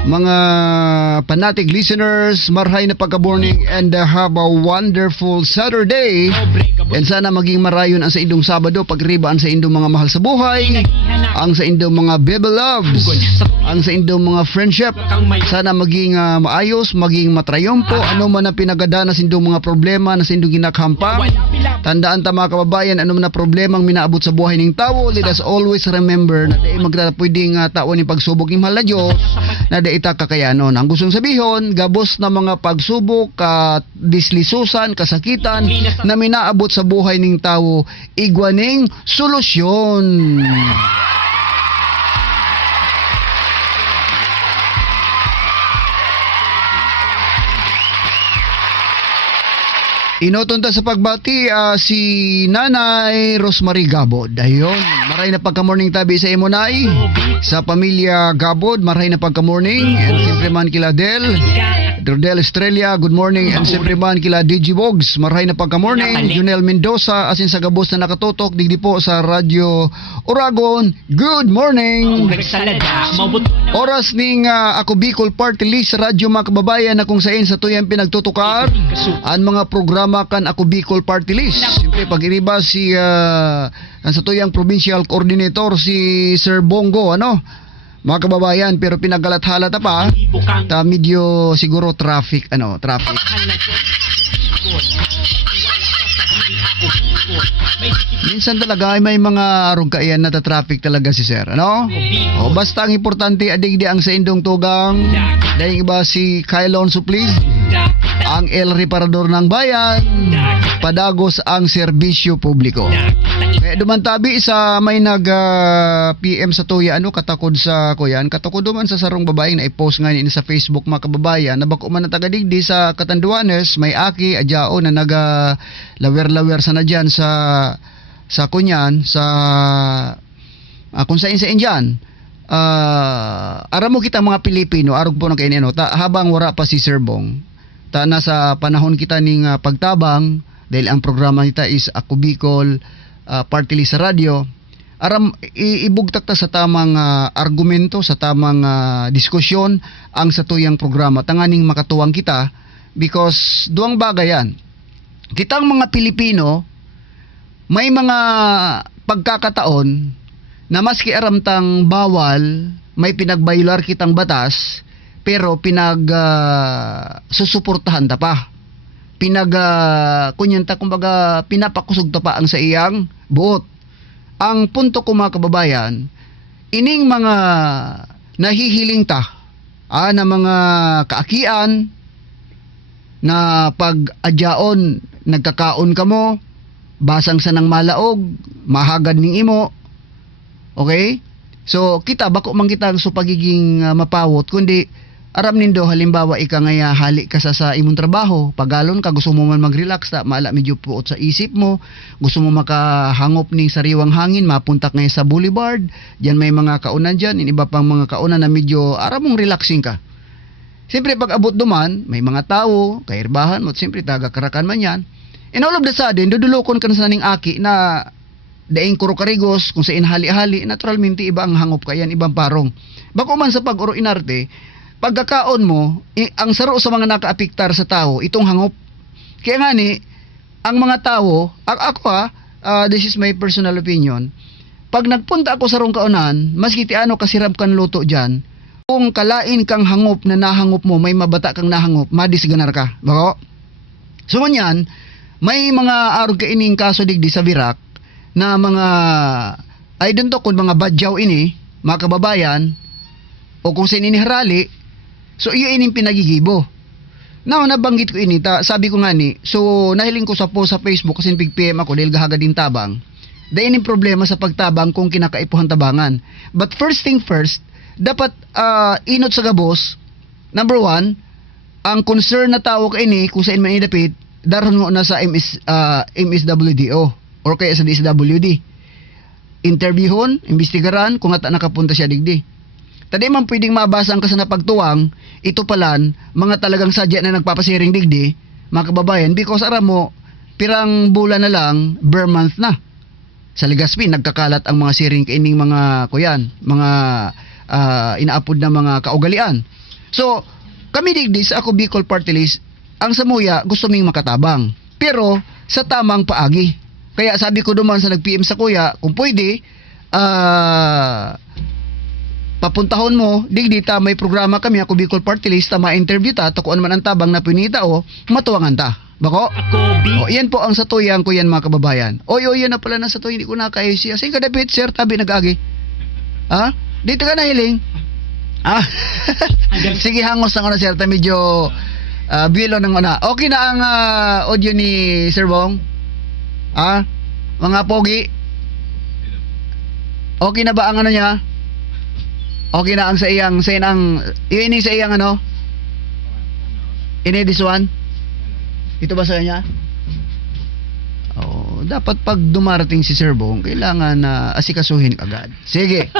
mga fanatic listeners, marhay na pagka-morning and have a wonderful Saturday. And sana maging marayon ang sa indong Sabado, pagribaan sa indong mga mahal sa buhay, ang sa indong mga baby loves, ang sa indong mga friendship. Sana maging maayos, maging matrayompo, ano man ang pinagadanas sa indong mga problema na sa indong ginakampang. Tandaan ta mga kababayan, ano man na problemang minaabot sa buhay ng tao, let us always remember na di pwedeng tao ni pagsubok ng mahal na Diyos, na di ita kakayanon. Ang gustong sabihin, gabos na mga pagsubok, dislisusan, kasakitan na minaabot sa buhay ng tao, igwaning solusyon. Inutunta sa pagbati si Nanay Rosemary Gabod. Ayun, maray na pagka-morning tabi sa imo nay. Sa pamilya Gabod, maray na pagka-morning. And siyempre man kila Del Estrella, good morning. And siyempre man kila DJ Bogs, maray na pagka-morning. Junel Mendoza, asin sa gabos na nakatutok, digdi po sa Radyo Oragon, good morning. Oras ning ako Bicol Party List sa Radyo mga kababayan na kung saan sa tuyang pinagtutukar ang mga programa kan ako Bicol Party List. Siyempre pag-iriba si ang sa tuyang provincial coordinator si Sir Bongo, ano? Mga kababayan, pero pinagalat-halat pa ta medyo siguro traffic. Minsan talaga ay may mga arong kaiyan na traffic talaga si Sir, ano? O basta ang importante adigdi ang sa indong tugang, dahil iba si Kylon Suplis, ang El Reparador ng Bayan, padagos ang serbisyo publiko. Kaya dumantabi sa may nag PM sa tuya, katakod sa kuyan, katakod duman sa sarong babaeng na i-post nga ni sa Facebook mga kababayan, na bako man na tagadigdi sa Katanduanes, may aki adyao na naga lawer-lawer sana dyan sa kunyan, sa kung saan sa Indian. Aram mo kita mga Pilipino, arog po ng kainin, habang wara pa si Sir Bong, ta nasa panahon kita ning pagtabang, dahil ang programa nita is Ako Bicol Party List sa radyo, aram ibugtak ta sa tamang argumento, sa tamang diskusyon ang sa tuyang programa, tanganing makatuwang kita, because duang bagayan, kitang mga Pilipino, may mga pagkakataon na maski aramtang bawal, may pinagbayular kitang batas, pero susuportahan ta pa. Kunyanta, kumbaga, pinapakusog ta pa ang sa iyang buot. Ang punto ko mga kababayan, ining mga nahihiling ta, na mga kaakian, na pag-adyaon, nagkakaon ka mo, basang sa nang malaog, mahagad ning imo, okay? So, kita, bako man kita so pagiging mapawot, kundi, aram nindo, halimbawa, ika ngaya hali ka sa imong trabaho, pagalon ka, gusto mo man mag-relax, maala medyo puot sa isip mo, gusto mo makahangop ning sariwang hangin, mapuntak ngaya sa boulevard, dyan may mga kaunan dyan, iba pang mga kaunan na medyo, aram mong relaxing ka. Siyempre, pag abot duman, may mga tao, kairbahan mo, siyempre, taga-karakan man yan. And all of the sudden, dudulokon ka na sa ning aki na daing kuro-karigos, kung sa inhali-hali, naturalmente, iba ang hangop ka yan, ibang parong. Bako man sa pag-uro inarte, pagkakaon mo, ang saro sa mga nakaapiktar sa tao, itong hangop. Kaya nga ni, ang mga tao, ako this is my personal opinion, pag nagpunta ako sa rong kaunan, maski ti ano kasirap kan luto dyan, kung kalain kang hangop na nahangop mo, may mabata kang nahangop, madisganar ka. Bako? So yan, may mga arog kaining kaso digdi sa Virac, na mga, ay dun to, kung mga badyaw ini, mga kababayan, o kung sa iniharali, so iyo ining pinagigibo. Now, nabanggit ko inita, sabi ko nga ni, so nahiling ko sa post sa Facebook kasi pig-PM ako dahil gahaga din tabang. Dahil ining problema sa pagtabang kung kinakaipuhan tabangan. But first thing first, dapat inot sa gabos, number one, ang concern na tao ka ini, kung saan man idapit, daron mo na sa MSWDO or kaya sa DSWD. Interviewon, imbestigaran, kung ata nakapunta siya digdi. Tadi man pwedeng mabasa ang kasanapagtuwang, ito palan, mga talagang sadya na nagpapasiring digdi, mga kababayan, because aram mo, pirang bulan na lang, bare month na. Sa Legazpi, nagkakalat ang mga siring kaining mga kuyan, mga inaapod na mga kaugalian. So, kami digdi sa ako Bicol Party List, ang samuya gusto ming makatabang. Pero, sa tamang paagi. Kaya sabi ko duman sa nag-PM sa kuya, kung pwede, papuntahon mo, digdi ta may programa kami ako Bicol Party List, ta ma-interview ta, to kung ano man ang tabang na pinita o, matuwangan ta. Bako? Ako O, yan po ang satuyang ko yan mga kababayan. Oy, yan na pala na satuy, hindi ko nakaisi. Sige kadapit, sir, tabi nag-agi. Ha? Dito ka na hiling. Ah, sige hangos ng ano sir, ta medyo bilo ng una. Okay na ang audio ni Sir Bong? Ah, mga pogi? Okay na ba ang ano niya? Okay na ang sa iyang ini sa iyang ano? Ini this one? Ito ba sa kanya? Oh, dapat pag dumarating si Sir Bong, kailangan na asikasuhin agad. Sige.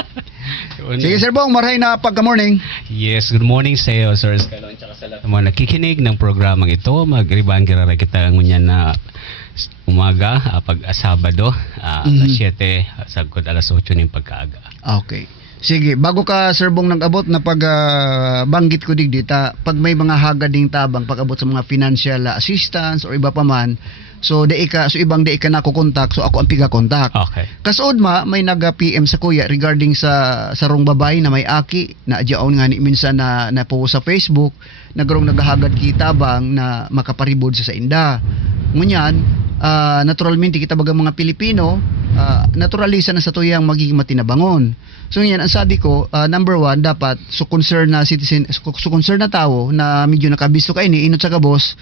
Sige Sir Bong, maray na pagka-morning. Yes, good morning sa iyo, Sir Escalon, tsaka sa lahat ng mga nakikinig ng programang ito. Magribang kirara kita ngunyan na umaga, pag Sabado, alas 7, sagkod alas 8 ng pagkaaga. Okay. Sige, bago ka Sir Bong nag-abot na pag banggit ko digdi ta, pag may mga hagading tabang pag-abot sa mga financial assistance or iba pa man, so ibang dai ka na ko kontak, so ako ang piga-kontak. Okay. Kasod may naga-PM sa kuya regarding sa sarong babay na may aki na adyaon nga ni minsan na post sa Facebook nagrong naghahagad kita bang na makaparibod sa inda. Ngunyan, naturalmente kita bagang mga Pilipino, naturalisa na sa tuyang magiging matinabangon. So yan, ang sabi ko, number one, dapat so concern na citizen, so concern na tao na medyo nakabisto kayo ni inot sa kabos,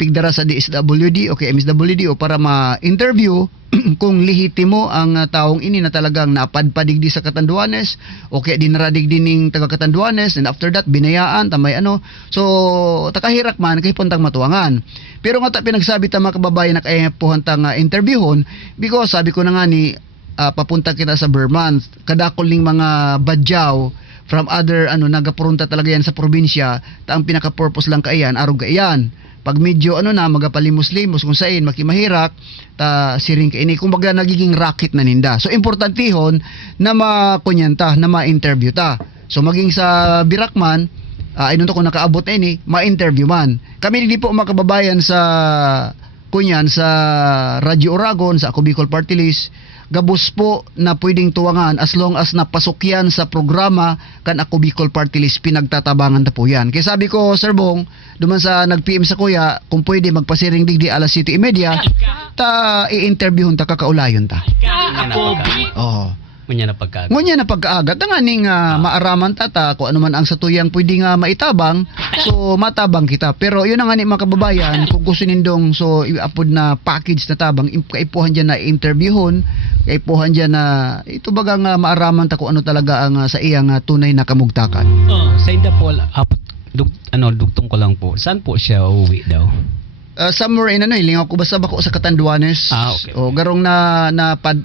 pigdara sa DSWD o kay MSWD o para ma-interview kung lihitimo ang taong ini na talagang napadpadigdi sa Catanduanes o kaya dinaradig dining taga Catanduanes and after that binayaan tamay ano. So takahirak man kay puntang matuwangan. Pero nga ta pinagsabi ta mga kababayan na kaya puhantang interviewon because sabi ko na nga ni papunta kita sa Burman, kadakol ning mga badyaw from other nagapurunta talaga yan sa probinsya, ta ang pinaka-purpose lang kaayan arog kaayan. Pag medyo magapalimos-limos kung saan makimahirak ta siring kaini kumbaga nagiging racket na ninda. So importantihon na makunyanta na ma-interview ta. So maging sa Birakman inunto ko nakaabot na ini ma-interview man. Kami hindi po makababayan sa kunyan sa Radyo Oragon sa Ako Bicol Party List gabos po na pwedeng tuwangan as long as napasok yan sa programa kan Ako Bicol Party List pinagtatabangan ta po yan. Kaya sabi ko Sir Bong, duman sa nag-PM sa kuya, kung pwede magpasiring digdi alas 7:30 ta i-interviewon ta kakaulayon ta. Ako Oh. Ngunyan na pagkaaga. Ngunya na pagkaagat nga ning maaraman tata kung ano man ang satuyang pwede nga maitabang, so matabang kita. Pero yun nga ni mga kababayan, kung gusto nindong so i-upload na package na tabang, kaipuhan dyan na interviewon, kaipuhan dyan na ito bagang maaraman ta kung ano talaga ang sa iyang tunay na kamugtakan. Sa Inda po, dugtong ko lang po. Saan po siya uuwi daw? Somewhere in ilingaw ko basta bako sa Catanduanes. Okay. O garong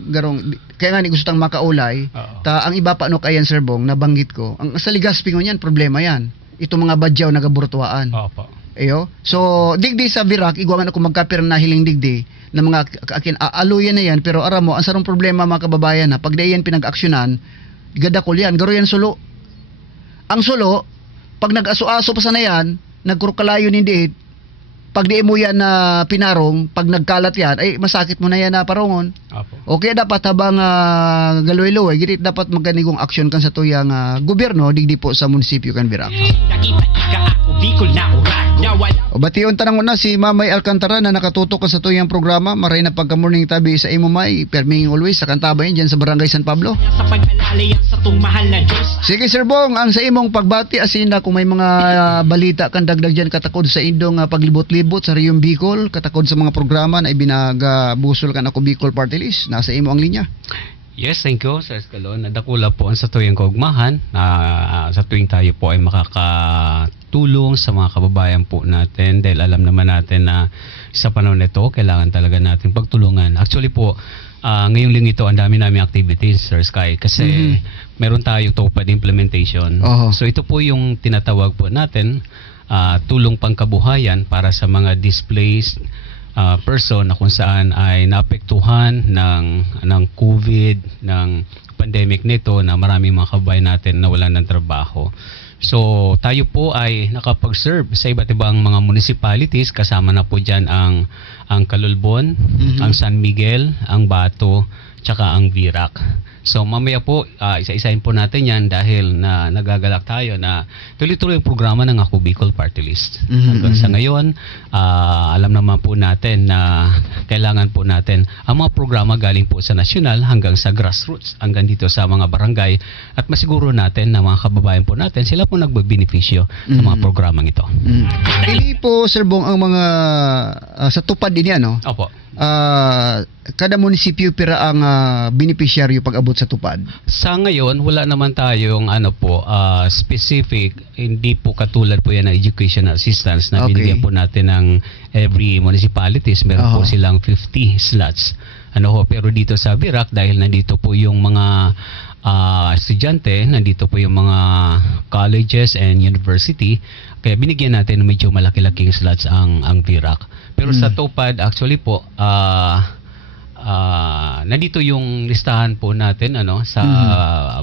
garong kaya nga ni gusto tang makaulay. Oo. Ta ang iba pa kay Sir Bong nabanggit ko. Ang sa Legazpi ngon yan problema yan. Ito mga badyaw nagaburtuaan. Opo. Ayo. So digdi sa Virac igwangan ako magkapir na hiling digdi na mga akin aluyan na yan pero ara mo ang sarong problema mga kababayan na pag dayan pinag-aksyonan gadakol yan garo yan sulo. Ang sulo pag nag-aso-aso pa sa na yan nagkurukalayo hindi pag di mo yan na pinarong, pag nagkalat yan, ay masakit mo na yan na parongon. Opo. Okay, dapat habang galoy-loy, giti dapat magganigong aksyon kan sa tuyang gobyerno, digdi po sa munisipyo kan Virac. Nakita ika ako Bicol na urat. O batiyon tanang na si Mamay Alcantara na nakatutok sa tuyang programa, maray na pagka-morning tabi sa imo may, perming always, sa kantabay dyan sa Barangay San Pablo. Sa pag-alalay sa tung mahal na Diyos. Sige Sir Bong, ang sa imong pagbati asinda kung may mga balita kan dagdag dyan katakod sa indong paglibot-libot sa Riyong Bicol, katakod sa mga programa na ibinagabusol kan Ako Bicol Party List. Nasa imo ang linya. Yes, thank you, Sir Escalon. Nadakula po ang sa tuyang kaugmahan. Sa tuwing tayo po ay makakatulong sa mga kababayan po natin dahil alam naman natin na sa panahon nito, kailangan talaga natin pagtulungan. Actually po, ngayong linggo ang dami namin activities, Sir Sky, kasi meron tayong TOPAD implementation. Oho. So ito po yung tinatawag po natin, tulong pangkabuhayan para sa mga displaced person na kung saan ay naapektuhan ng COVID, ng pandemic nito na maraming mga kababayan natin na wala ng trabaho. So tayo po ay nakapag-serve sa iba't ibang mga municipalities, kasama na po dyan ang Calolbon, ang San Miguel, ang Bato, tsaka ang Virac. So mamaya po, isa-isahin po natin yan dahil na nagagalak tayo na tuloy-tuloy ang programa ng Ako Bicol Party List. Hanggang sa ngayon, alam naman po natin na kailangan po natin ang mga programa galing po sa nasyonal hanggang sa grassroots, hanggang dito sa mga barangay, at masiguro natin na mga kababayan po natin, sila po nagbebenepisyo sa mga programang ito. Pili po, Sir Bong, ang mga sa tupad din yan, no? Opo. Kada munisipyo pira ang beneficiaryo pag abot sa tupad. Sa ngayon, wala naman tayong specific, hindi po katulad po yan ng educational assistance na Okay. binigyan po natin ng every municipalities. Meron po silang 50 slots. Pero dito sa Virac, dahil nandito po yung mga estudyante, nandito po yung mga colleges and university, kaya binigyan natin ng medyo malaki-laking slots ang Virac. Pero sa Tupad, actually po, nandito yung listahan po natin sa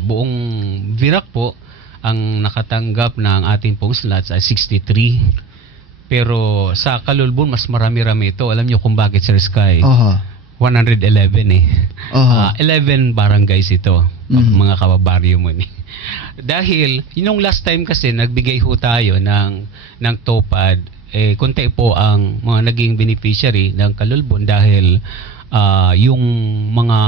buong Virac po, ang nakatanggap ng ating pong slots ay 63. Pero sa Calolbon, mas marami-rami ito. Alam nyo kung bakit, Sir Sky? 111 eh. 11 barangays ito, mga kababaryo mo ni. Dahil, yung last time kasi, nagbigay ho tayo ng Topad, konti po ang mga naging beneficiary ng Calolbon dahil yung mga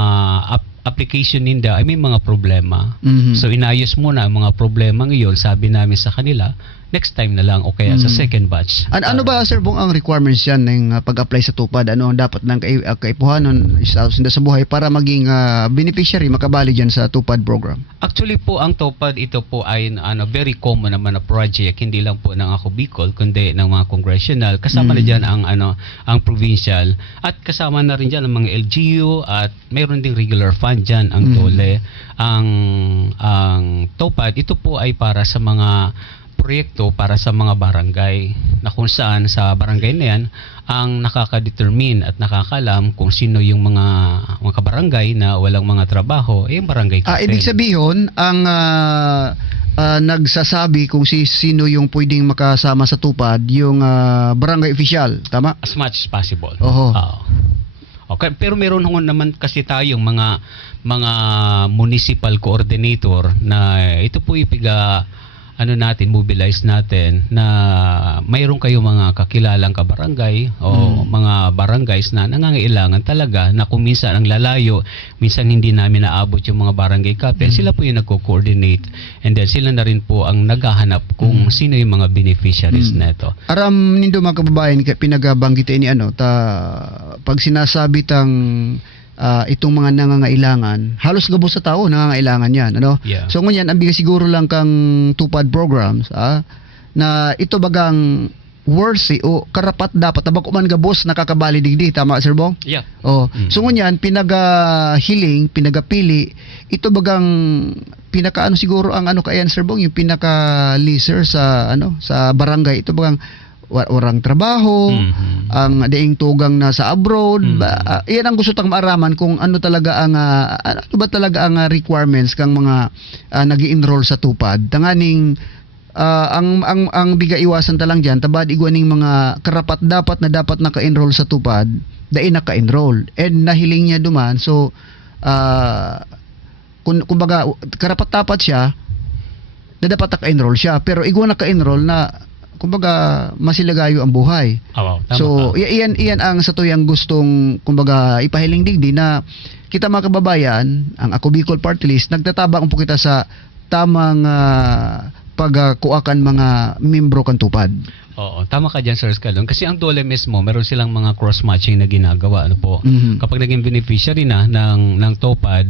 application ninda ay may mga problema. So inayos muna ang mga problema ngayon, sabi namin sa kanila, next time na lang o kaya sa second batch. Ano ba, Sir Bong, ang requirements yan ng pag-apply sa tupad? Ano ang dapat ng kaipuhanan sa buhay para maging beneficiary, makabali dyan sa tupad program? Actually po, ang TOPAD, ito po ay very common naman na project, hindi lang po ng Ako Bicol, kundi ng mga congressional. Kasama na dyan ang provincial, at kasama na rin dyan ang mga LGU, at mayroon ding regular fund dyan, ang DOLE. Ang TOPAD, ito po ay para sa mga proyekto para sa mga barangay, na kung saan sa barangay na yan ang nakaka-determine at nakakalam kung sino yung mga kabarangay na walang mga trabaho, yung barangay captain. Ibig sabihin, ang nagsasabi kung sino yung pwedeng makasama sa tupad, yung barangay official, tama? As much as possible. Oho. Okay, pero meron naman kasi tayong mga municipal coordinator na ito po ipiga mobilize natin, na mayroon kayo mga kakilalang kabarangay o mga barangays na nangangailangan talaga, na kung minsan ang lalayo, minsan hindi namin naabot yung mga barangay captain, sila po yung nagko-coordinate, and then sila na rin po ang naghahanap kung sino yung mga beneficiaries neto. Aram nindo mga kababayan, pinagabanggit ni pag sinasabi tang itong mga nangangailangan, halos gabos sa tao nangangailangan yan, ano? Yeah. So ngunyan, ang bigas siguro lang kang tupad programs, na ito bagang worthy o karapat dapat tabak man gabos nakakabali digdi, tama, Sir Bong? Yeah. So ngunyan, pinagahiling, pinagapili, ito bagang pinakaano siguro ang kayan, Sir Bong, yung pinaka-leaser sa sa barangay, ito bagang orang trabaho, ang daing tugang na sa abroad, yan ang gusto tang maaraman kung ano talaga ang ano ba talaga ang requirements kang mga nag-i-enroll sa tupad. Tanganing ang biga iwasan talang diyan, tabad igwaning mga karapat dapat na dapat naka-enroll sa tupad, dain naka-enroll and nahiling niya duman. So kumbaga karapat dapat siya na dapat naka-enroll siya, pero igwa naka-enroll na kumbaga masilagayo ang buhay. So iyan ang sa tuyang gustong kumbaga ipahiling digdi na kita mga kababayan, ang Ako Bicol Party List, nagtatabang po kita sa tamang pagkuakan mga membro kan tupad. Oo, tama ka dyan, Sir Scalon. Kasi ang DOLE mismo, meron silang mga cross-matching na ginagawa. Kapag naging beneficiary na ng TOPAD,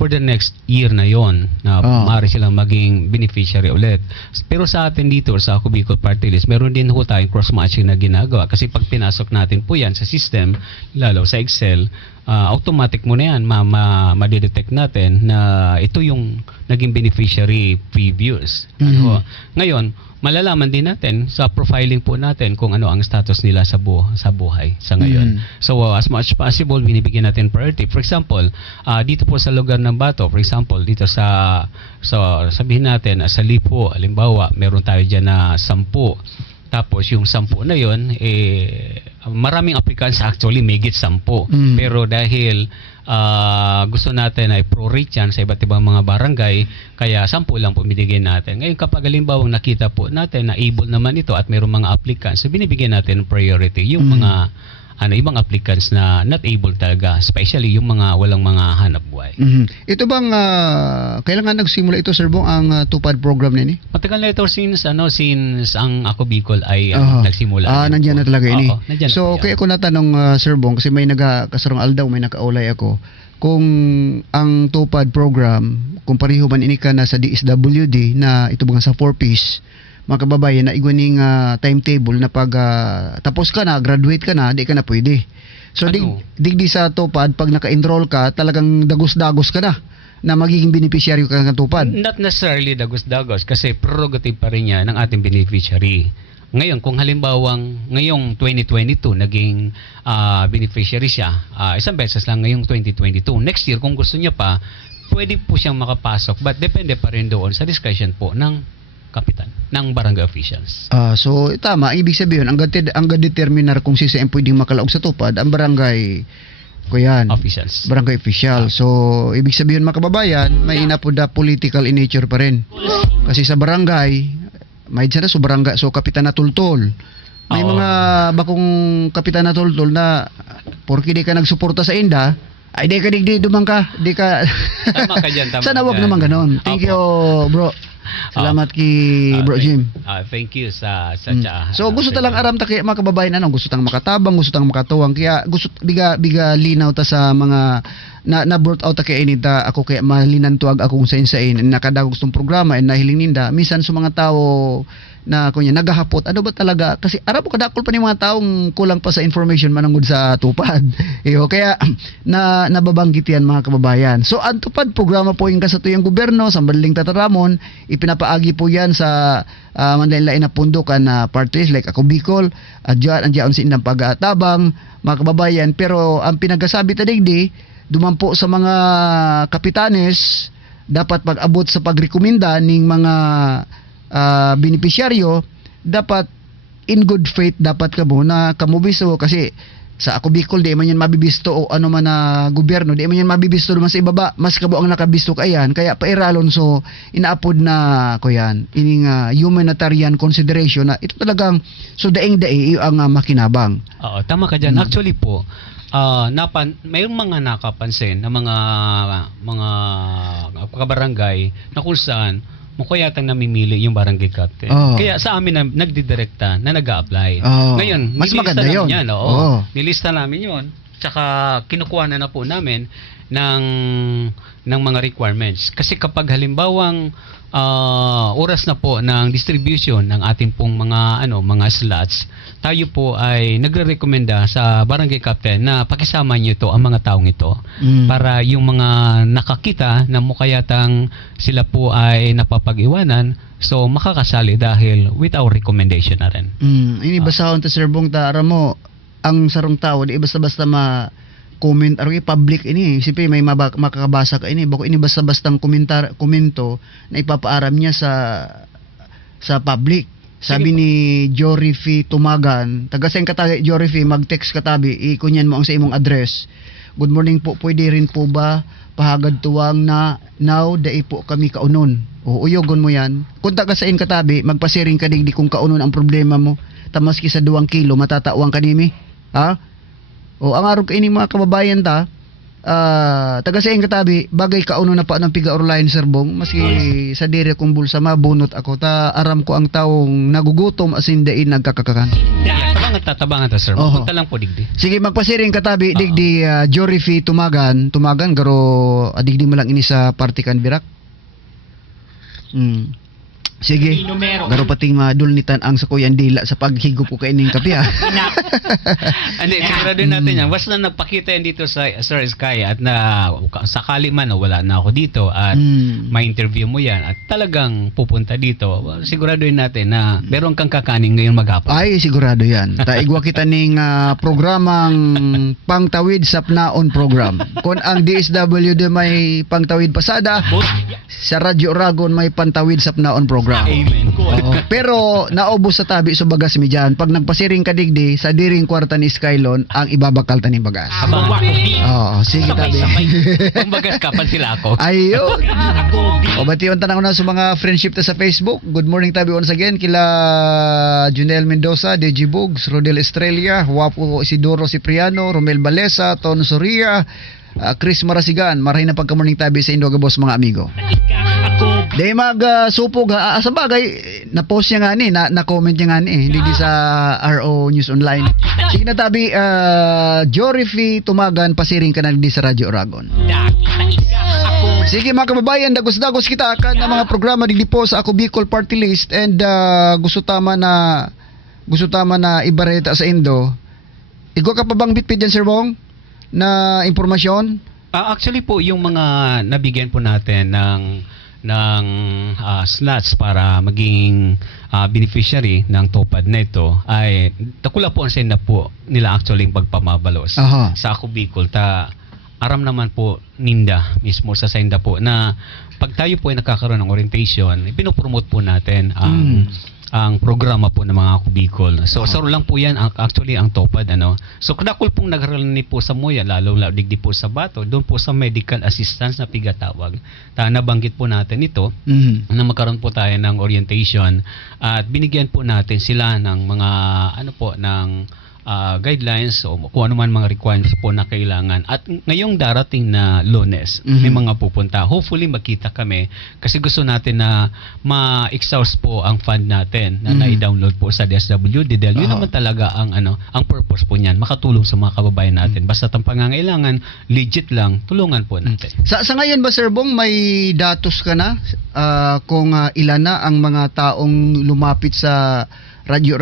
for the next year na yon, maaari silang maging beneficiary ulit. Pero sa atin dito, sa Ako Bicol Party List, meron din ho tayong cross-matching na ginagawa. Kasi pag pinasok natin po yan sa system, lalo sa Excel, automatic mo na yan, madidetect natin na ito yung naging beneficiary previous. Ngayon, malalaman din natin ngayon, sa profiling po natin kung ano ang status nila sa buhay sa ngayon. So as much possible, binibigyan natin priority. For example, dito po sa lugar ng Bato, for example, dito sa sabihin natin, sa Lipo, halimbawa, meron tayo dyan na 10. Tapos yung 10 na yon, maraming applicants, actually may git 10. Pero dahil gusto natin ay pro-rate yan sa iba't ibang mga barangay, kaya 10 lang po binigyan natin. Ngayon kapag halimbawa nakita po natin na able naman ito at mayroong mga applicants, so binibigyan natin priority yung mga ibang applicants na not able talaga, especially yung mga walang mga hanap buhay. Ito bang kailangan nagsimula ito, Sir Bong, ang tupad program nini? Matagal na ito since ang Ako Bicol ay nagsimula. Nandiyan na talaga ini. Nandyan So na po kaya ako natanong, Sir Bong, kasi may kasarong aldaw, may nakaulay ako, kung ang tupad program, kung pareho man ini ka na sa DSWD na ito bang sa 4-piece, mga kababayan, na igwaning timetable na pag tapos ka na, graduate ka na, di ka na pwede. So digdi sa tupad, pag naka-enroll ka, talagang dagos-dagos ka na magiging beneficiary ka ng tupad. Not necessarily dagos-dagos kasi prerogative pa rin yan ng ating beneficiary. Ngayon, kung halimbawang ngayong 2022 naging beneficiary siya, isang beses lang ngayong 2022. Next year, kung gusto niya pa, pwede po siyang makapasok, but depende pa rin doon sa discretion po ng kapitan, ng barangay officials. So tama, ibig sabihin ang determinar kung sino ang pwedeng makalaog sa tupad, ang barangay Officials. Barangay official. So ibig sabihin, mga kababayan, may inapod na political in nature pa rin. Kasi sa barangay, may dyan na so kapitan na tultol. May mga bakong kapitan na tultol na porki di ka nagsuporta sa inda, ay di ka digdi dumang ka, di ka Tama ka dyan, tama. Sana wag naman ganon. Thank you, bro. Salamat Bro Jim. Thank you sa So gusto talang aram ta kay mga kababayan, gusto tang makatabang, gusto tang makatuwang, kaya gusto biga linaw ta sa mga na brought out ta kay inita ako kay malinantuag akong sain nakadagog tong programa nahiling ninda minsan sa mga tao na kunya nagahapot ano ba talaga, kasi arabo kadakol pa ni mga taong kulang pa sa information manungod sa tupad. Kaya nababanggit yan, mga kababayan. So ang tupad programa po yung kasatuyang gobyerno sa Banling Tataramon, ipinapaagi po yan sa manlain na pundukan na parties like Ako Bicol, andiyan sa indang pag-atabang, mga kababayan. Pero ang pinagasabi tadigdi dumampo sa mga kapitanes, dapat pag-abot sa pagrekomenda ning mga beneficiaryo, dapat in good faith dapat kamo na kamubisto, kasi sa Ako Bicol di man yan mabibisto o ano man na gobyerno, di man yan mabibisto naman sa ibaba, mas kabo ang nakabisto kayan, kaya pairalon. So inaapod na ko yan ining humanitarian consideration na ito talagang so daing-daing ang makinabang. Tama ka dyan. Actually po, mayroong mga nakapansin na mga kabarangay na kung saan mukha yatang namimili yung barangay captain. Kaya sa amin na nagdidirekta na nag-a-apply. Ngayon, mas maganda yun. Nilista namin yun. Tsaka kinukuha na po namin ng mga requirements. Kasi kapag halimbawang oras na po ng distribution ng ating pong mga slots, tayo po ay nagre-recommenda sa barangay captain na pakisama niyo ito, ang mga taong ito, para yung mga nakakita na mukha yatang sila po ay napapag-iwanan, so makakasali dahil with our recommendation na rin. Ini basahon ta, Sir Bong, ta aram mo ang sarong tao di basta-basta comment aroy public ini, siyempre may makakabasa ka ini, bako ini basta-bastang komento na ipapaaram niya sa public. Sabi ni Jorifi Tumagan, taga Seng Katabi, Jorifi, mag-text katabi, ikunyan mo ang sa imong address. Good morning po, pwede rin po ba pahagad tuwang na now dai po kami kaunon? Uyogon mo yan. Kung taga sa Katabi, magpasiring ka digdi kung kaunon ang problema mo. Tamaski sa 2 kilo, matatawang ka nimi. Ang arog kaining mga kababayan ta, taga sa Katabi, bagay kauno na pa ng piga-orline, Sir Bong, maski sa dire kong bulsa mabunot ako, ta aram ko ang taong nagugutom asin dain nagkakakakan. Tatabangan ta, sir. Punta lang po digdi. Sige, magpasiring katabi digdi Jorifi Tumagan garo digdi mo lang ini sa Partikan Birak. Sige. Numero. Garo pating madulnitan ang sa kuyan dila sa paghigop ko kaining kape ha. Hindi, sigurado natin yan. Basta nagpakita yan dito sa Sir Sky at na sakali man na wala na ako dito at ma-interview mo yan at talagang pupunta dito, siguraduhin natin na meron kang kakanin ngayon maghapon. Ay, sigurado yan. Taigwa kita ning programang pangtawid sa pnaon program. Kung ang DSWD may pangtawid pasada, sa Radyo Ragon may pantawid sa pnaon program. Amen. Oo. Pero naubos sa tabi sa bagas mi dyan. Pag nagpasiring ka digdi, sa diring kwarta ni Skylon, ang ibabakal ta ni bagas. Ako bi. Oo, sige tabi. Sabay-sabay. Pang bagas kapan sila ako. Ayun. Ako bi. O bati yung tanang na sa mga friendship ta sa Facebook. Good morning tabi once again kila Junel Mendoza, Deji Bugs, Rodel Estrella, Wapo Isidoro Cipriano, Romel Balesa, Ton Soria, Chris Marasigan. Marahin na pagka-morning tabi sa Indoga Boss mga amigo. Ako bi. Di supog ha. Sa bagay, na-post niya nga ni, na-comment niya nga ni, hindi di sa RO News Online. Sige na tabi, Jorifi Tumagan, pasiring ka na di sa Radyo Oragon. Kita ika. Ako bi. Sige mga kababayan, dagos-dagos kita akan ng mga programa digdi po sa Ako Bicol Party List and gusto tama na ibareta sa Indo. Igwa ka pa bang bitbit dyan, Sir Bong? Na impormasyon? Actually po, yung mga nabigyan po natin ng slots para maging beneficiary ng tupad na ito ay takula po ang senda po nila actually yung pagpamabalos Aha. sa Ako Bicol. Aram naman po ninda mismo sa senda po na pag tayo po ay nakakaroon ng orientation, pinopromote po natin ang programa po ng mga Ako Bicol. So, saro lang po yan actually ang tupad. So, kadakol pong nagharalani po sa Moya, lalo digdi po sa Bato, doon po sa medical assistance na pigatawag. Nabanggit po natin ito na magkaroon po tayo ng orientation at binigyan po natin sila ng mga ng guidelines o kung ano man mga requirements po na kailangan. At ngayong darating na Lunes, may mga pupunta. Hopefully magkita kami kasi gusto natin na ma-exhaust po ang fund natin na na-download po sa DSWD. Dahil yun naman talaga ang purpose po niyan, makatulong sa mga kababayan natin. Basta ang pangangailangan, legit lang, tulungan po natin. Sa ngayon ba, Sir Bong, may datos ka na kung ilan na ang mga taong lumapit sa Radyo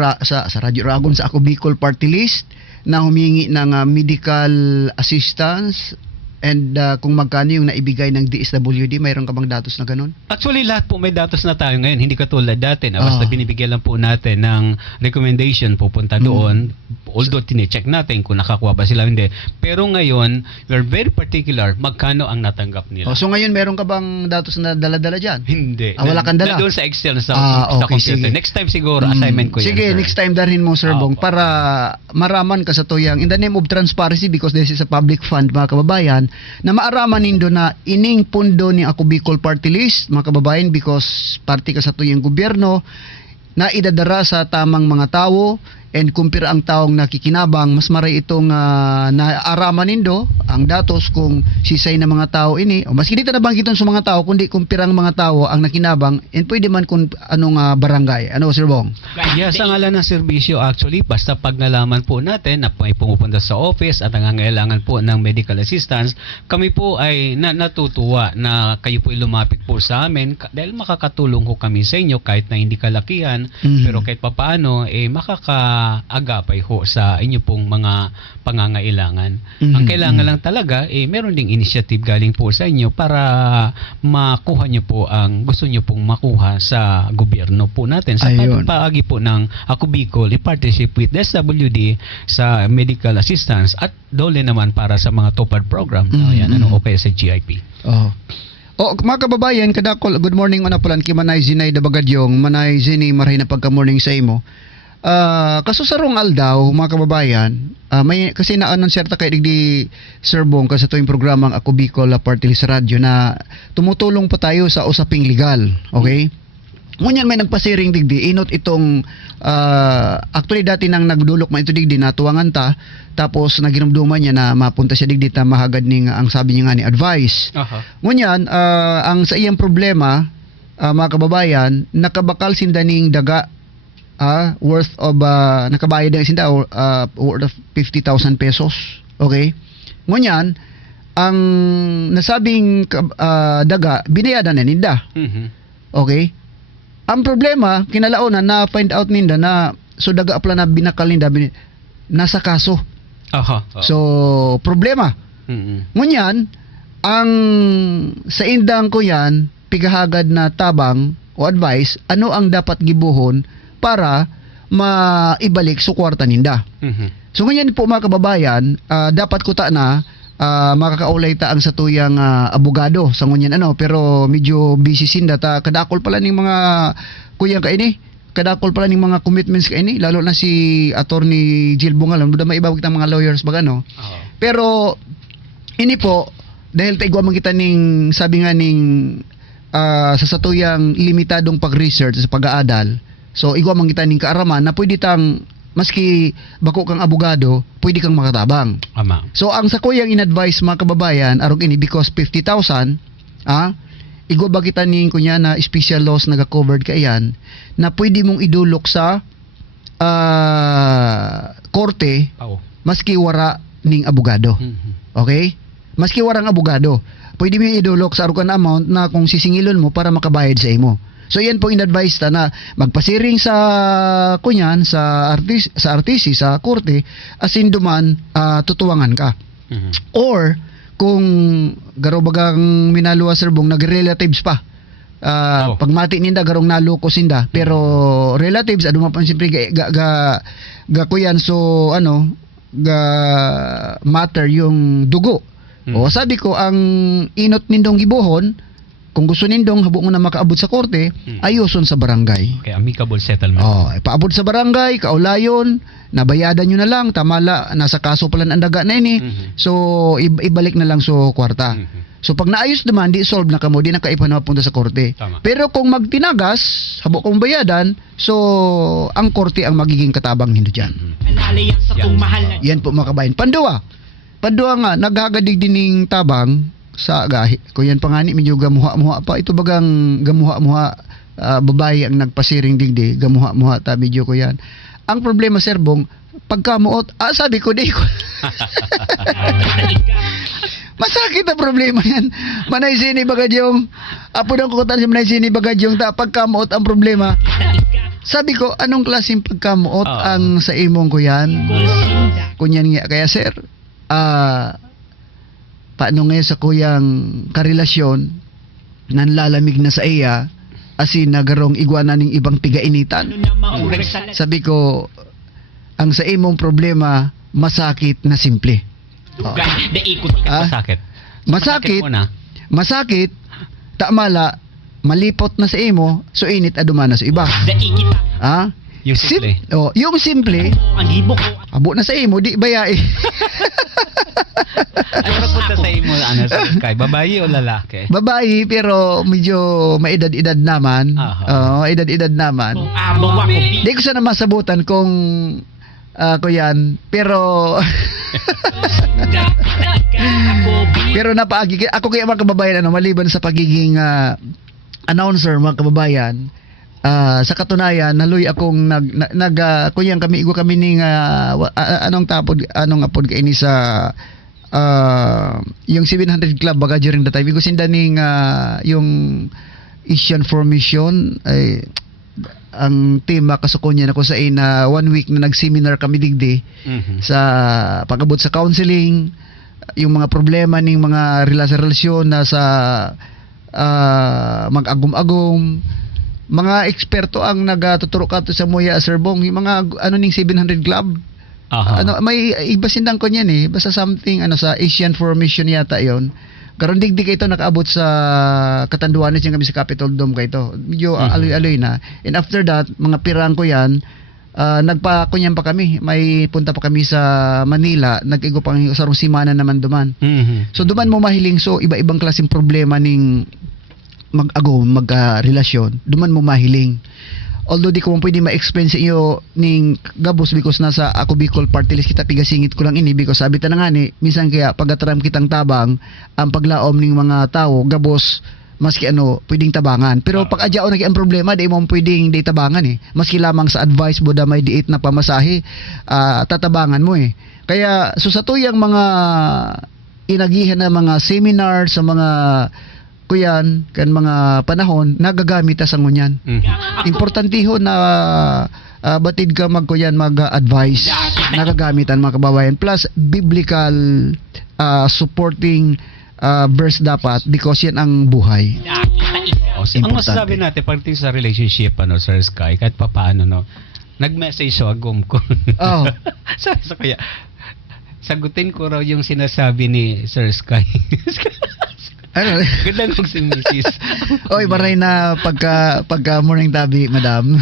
Ragon sa Ako Bicol Party List na humingi ng medical assistance and kung magkano yung naibigay ng DSWD, mayroon ka bang datos na ganun? Actually, lahat po may datos na tayo ngayon. Hindi katulad dati na basta binibigyan lang po natin ng recommendation pupunta doon. Although tine-check natin kung nakakuha ba sila hindi. Pero ngayon, we're very particular magkano ang natanggap nila. So ngayon, meron ka bang datos na dala-dala dyan? Hindi. Wala kang dala? Doon sa Excel, sa Okay, computer. sige. Next time siguro, assignment ko yan. Sige, sir. next time dalhin mo, Sir Bong, Opo. para maraman ka sa tuyang in the name of transparency because this is a public fund, mga kababayan, na maaraman nindo na ining pundo ni Ako Bicol Party List, mga kababayan, because party ka sa tuyang gobyerno na idadara sa tamang mga tao and kumpira ang taong nakikinabang, mas maray itong naaraman nindo ang datos kung sisay na mga tao ini o maski dito nabanggiton sa mga tao kundi kumpirang mga tao ang nakinabang and pwede man kung anong barangay. Ano, Sir Bong? Yeah, sa ngalan ng serbisyo actually, basta pag nalaman po natin na may pumupunta sa office at nangangailangan po ng medical assistance, kami po ay natutuwa na kayo po lumapit po sa amin dahil makakatulong ko kami sa inyo kahit na hindi kalakihan, pero kahit papaano makakaagapay ho sa inyo pong mga pangangailangan. Ang kailangan lang talaga, meron ding initiative galing po sa inyo para makuha nyo po ang gusto nyo pong makuha sa gobyerno po natin. Sa Ayun. pagpaagi po ng Ako Bicol, in partnership with SWD sa medical assistance at dole naman para sa mga tupad program. Ayan, o kaya sa GIP. Mga kababayan, kadakol, good morning una pulan, Manay Zinay da Bagadyong, Manay Zini, maray na pagka-morning sa imo. Kaso sa rong aldaw, mga kababayan, may kasi na-announcerta kay digdi Sir Bong kasi tuwing programang Ako Bicol Party List Radio na tumutulong pa tayo sa usaping legal, okay? Ngunyan may nagpasiring digdi, inot itong actually dati nang nagdulok man ito digdi, natuwangan ta, tapos naginumduman niya na mapunta siya digdi na mahagad ning ang sabi niya nga ni advice. Ngunyan, ang sa iyang problema, mga kababayan, nakabakal sindaning daga worth of nakabayad ng sinda worth of 50,000 pesos. Okay? Ngunyan, ang nasabing daga binayadan na ninda. Okay? Ang problema, kinalaonan na find out ninda na so daga apla na binakal ninda nasa kaso. Aha. So problema. Ngunyan, ang sa indang ko yan, pigahagad na tabang o advice, ano ang dapat gibuhon para maibalik sa kwarta ninda. So ngunyan po mga kababayan, dapat kuta na makakaulay ta ang satuyang abogado sa ngunyan pero medyo busy sinda ta kadakol pala ning mga kuyang kaini. Kadakol pala ning mga commitments kaini, lalo na si Attorney Jill Bungal, duda maibawag tang mga lawyers baga Pero ini po dahil taigwa man kita ning sabi nga ning sa satuyang limitadong pag-research sa pag-aadal. So igwa man kita ning kaaraman na pwede tang maski bako kang abogado, pwede kang makatabang. Ama. So ang sa kuyang in-advise mga kababayan arog ini because 50,000 igwa ba kita ning kunya na special laws naga-covered kayan na pwede mong idulok sa korte maski wara ning abogado. Okay? Maski warang abogado, pwede mo idulok sa arukan amount na kung sisingilon mo para makabayad sa imo. So yan po in-advise ta na magpasiring sa kunyan sa RTC sa korte asin duman tutuwangan ka. Or kung garo bagang minaluwa serbong nag-relatives pa. Pagmati ninda garong naloko sinda pero relatives adu man siyempre ga kuyan so ga matter yung dugo. O sabi ko ang inot nindong gibuhon kung gusto nindong habo mo na makaabot sa korte, ayuson sa barangay. Okay, amicable settlement. Paabot sa barangay, kaulayon, nabayadan nyo na lang, tamala, nasa kaso pala ang daga na ini. So, ibalik na lang so kwarta. So, pag naayos naman, di solve na kamo, di na kaipa na mapunta sa korte. Tama. Pero kung magtinagas, habo kong bayadan, so, ang korte ang magiging katabang hindo dyan. Alalayan sa kung mahal na Yan po mga kabayan. Pandua nga, naghagadig dining tabang, sa gahi ko yan pangani medyo gamuha-muha pa ito bagang gamuha-muha babae ang nagpasiring digdi gamuha-muha ta medyo ko yan ang problema serbong pagkamuot sabi ko di ko masakit ang problema yan manay sini bagadyong apo ng kukutan si manay sini bagadyong ta pagkamuot ang problema sabi ko anong klaseng pagkamuot ang sa imong ko yan kunyan nga kaya sir paano ngayon sa kuyang karelasyon nanlalamig na sa iya asin nagarong igwana ning ibang tigainitan. Sabi ko ang sa imong problema masakit na simple. Masakit. Masakit tamala malipot na sa imo so init adumana sa iba. Yung simple. Yung simple ang hibok abo na sa imo di bayai. Ano punta sa imo kay babae o lalaki? Babae pero medyo maedad-edad naman. Edad-edad naman. Di ko sana masabutan kung yan. Pero pero napaagi ako kaya mga kababayan maliban sa pagiging announcer mga kababayan. Sa katunayan naluy akong kunyang kami igo kami ning anong apod kaini sa yung 700 Club baga during the time igo sinda ning yung Asian Formation ay ang team makasukonyan ako sa 1 week na nag-seminar kami digdi sa pagabot sa counseling yung mga problema ning mga relasyon na sa mag-agum-agum mga eksperto ang nagatuturo ka sa Moya Serbong yung mga ning 700 Club may iba sindang ko niyan basta something sa Asian Formation yata yon karon digdi kay ito nakaabot sa Katanduanes yung kami sa Capitol Dome kay ito medyo aloy-aloy na and after that mga pirang ko yan nagpakunyan pa kami may punta pa kami sa Manila nag-igo pang sarong simana naman duman so duman mo mahiling so iba-ibang klaseng problema ning mag-relasyon, duman mo mahiling. Although di ko pwede ma-explain sa iyo ning gabos because nasa ako Bicol party list kita pigasingit ko lang ini because sabi ta na nga ni, minsan kaya pag-atram kitang tabang, ang paglaom ning mga tao, gabos, maski pwedeng tabangan. Pero pag adyaw na ang problema, di mo pwedeng di tabangan Maski lamang sa advice mo da may diit na pamasahe, tatabangan mo Kaya, so sa tuyang mga inagihan na mga seminar sa mga kuyan kan mga panahon nagagamit ta sa ngunyan. Importantiho na batid ka mag-advise nagagamit ang mga kababayan plus biblical supporting verse dapat because yan ang buhay. Ang Importante. masasabi natin pagdating sa relationship, Sir Sky, kahit papaano, no, nag-message siya agom ko. Oh. Sabi sa kaya, sagutin ko raw yung sinasabi ni Sir Sky. Ano? Ganda kong si Mrs. Oy, maray na pagka morning tabi, madam.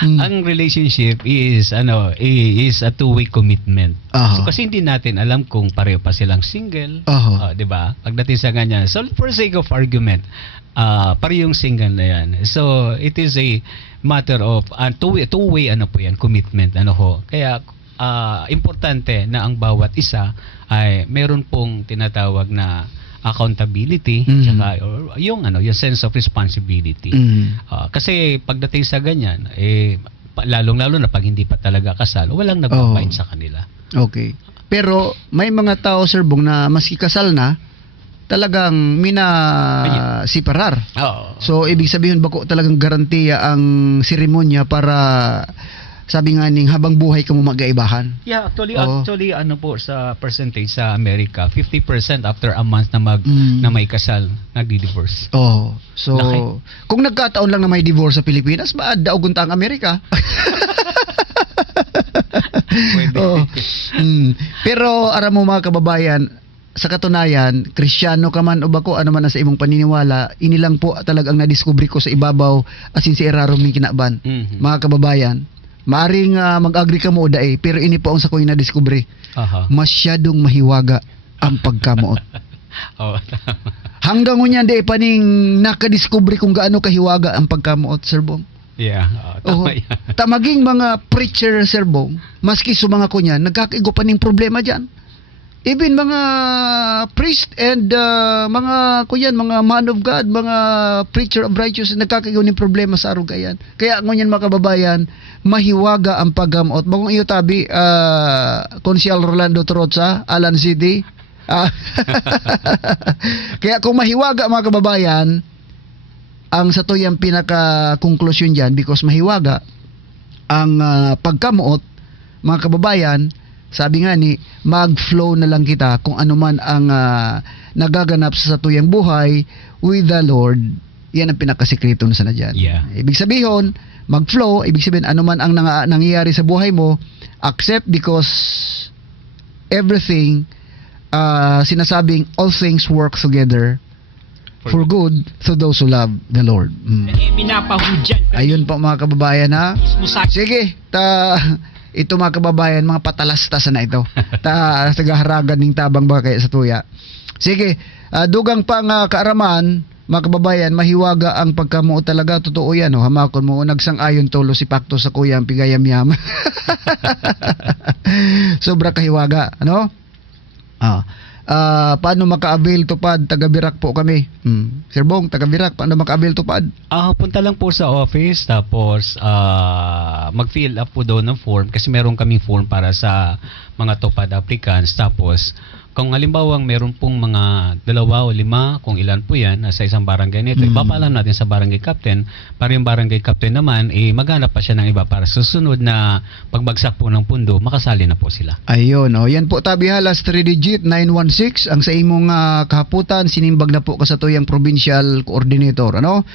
Ang relationship is a two-way commitment. Aha. So, kasi hindi natin alam kung pareho pa silang single, Aha. 'di ba? Pagdating sa ganyan. So for sake of argument, parehong single na 'yan. So it is a matter of two-way commitment Kaya importante na ang bawat isa ay meron pong tinatawag na accountability tsaka yung sense of responsibility. Kasi pagdating sa ganyan lalong-lalo na pag hindi pa talaga kasal, walang nagpapain sa kanila. Okay. Pero may mga tao, Sir Bong, na maski kasal na, talagang separar. Oo. So, ibig sabihin bako talagang garantiya ang seremonya para sabi nga ning habang buhay ka mo mag-aibahan. Yeah, actually Oo. po sa percentage sa Amerika, 50% after a month na na may kasal, nagdi-divorce. Oh, so Laki. kung nagkataon lang na may divorce sa Pilipinas, daog unta ang Amerika. Pwede. Oo. Pero aram mo mga kababayan, sa katunayan, Kristiyano ka man o bako, ano man ang sa imong paniniwala, ini lang po talagang nadiskubre ko sa ibabaw asin si erarom ning kinaban. Mhm. Mga kababayan, maaring mag-agree ka mo o dae, pero ini po ang sa ko'y nadiskubre. Aha. Masyadong mahiwaga ang pagkamuot. Oh. Hanggang ngunyan dae pa ning nakadiskubre kung gaano kahiwaga ang pagkamuot, Sir Bong. Yeah, tama Oo. yan. Tamaging mga preacher, Sir Bong, maski sa mga kunyan, nagkakaigo pa ning problema dyan. Even mga priest and mga kunyan, mga man of God, mga preacher of righteousness, nagkakaigo ning problema sa arugayan. Kaya ngunyan mga kababayan, mahiwaga ang pagkamuot. Bagong iyo tabi, Konsyal Rolando Troza, Alan City. Kaya kung mahiwaga mga kababayan, ang sa to yung pinaka-conclusion dyan, because mahiwaga ang pagkamuot, mga kababayan, sabi nga ni, mag-flow na lang kita kung ano man ang nagaganap sa tuyang buhay with the Lord. Yan ang pinakasikreto na sana dyan. Yeah. Ibig sabihin, mag-flow, ibig sabihin ano man ang nangyayari sa buhay mo, accept because everything, sinasabing all things work together for good to those who love the Lord. Minapahudyan Ayun po mga kababayan ha. mismo sa Sige, ito mga kababayan, mga patalasta na ito. Tagaharagan ng tabang ba kaya sa tuya. Sige, dugang pang kaaraman, mga kababayan, mahiwaga ang pagkamuo talaga. Totoo yan, hamakon mo. Nagsang-ayon tolo si Pakto sa kuya ang pigayam-yam. Sobra kahiwaga, ano? Paano maka-avail tupad? Taga-Birak po kami. Sir Bong, taga-Birak, paano maka-avail tupad? Punta lang po sa office, tapos mag-fill up po doon ng form kasi meron kaming form para sa mga tupad applicants. Tapos kung halimbawa meron pong mga 2 o 5, kung ilan po yan, sa isang barangay nito, ipapaalam natin sa barangay captain para yung barangay captain naman, maghanap pa siya ng iba para susunod na pagbagsak po ng pundo, makasali na po sila. Ayun, yan po tabi halas 3-digit 916 ang sa imong kahaputan, sinimbag na po ka sa tuyang provincial coordinator, ano?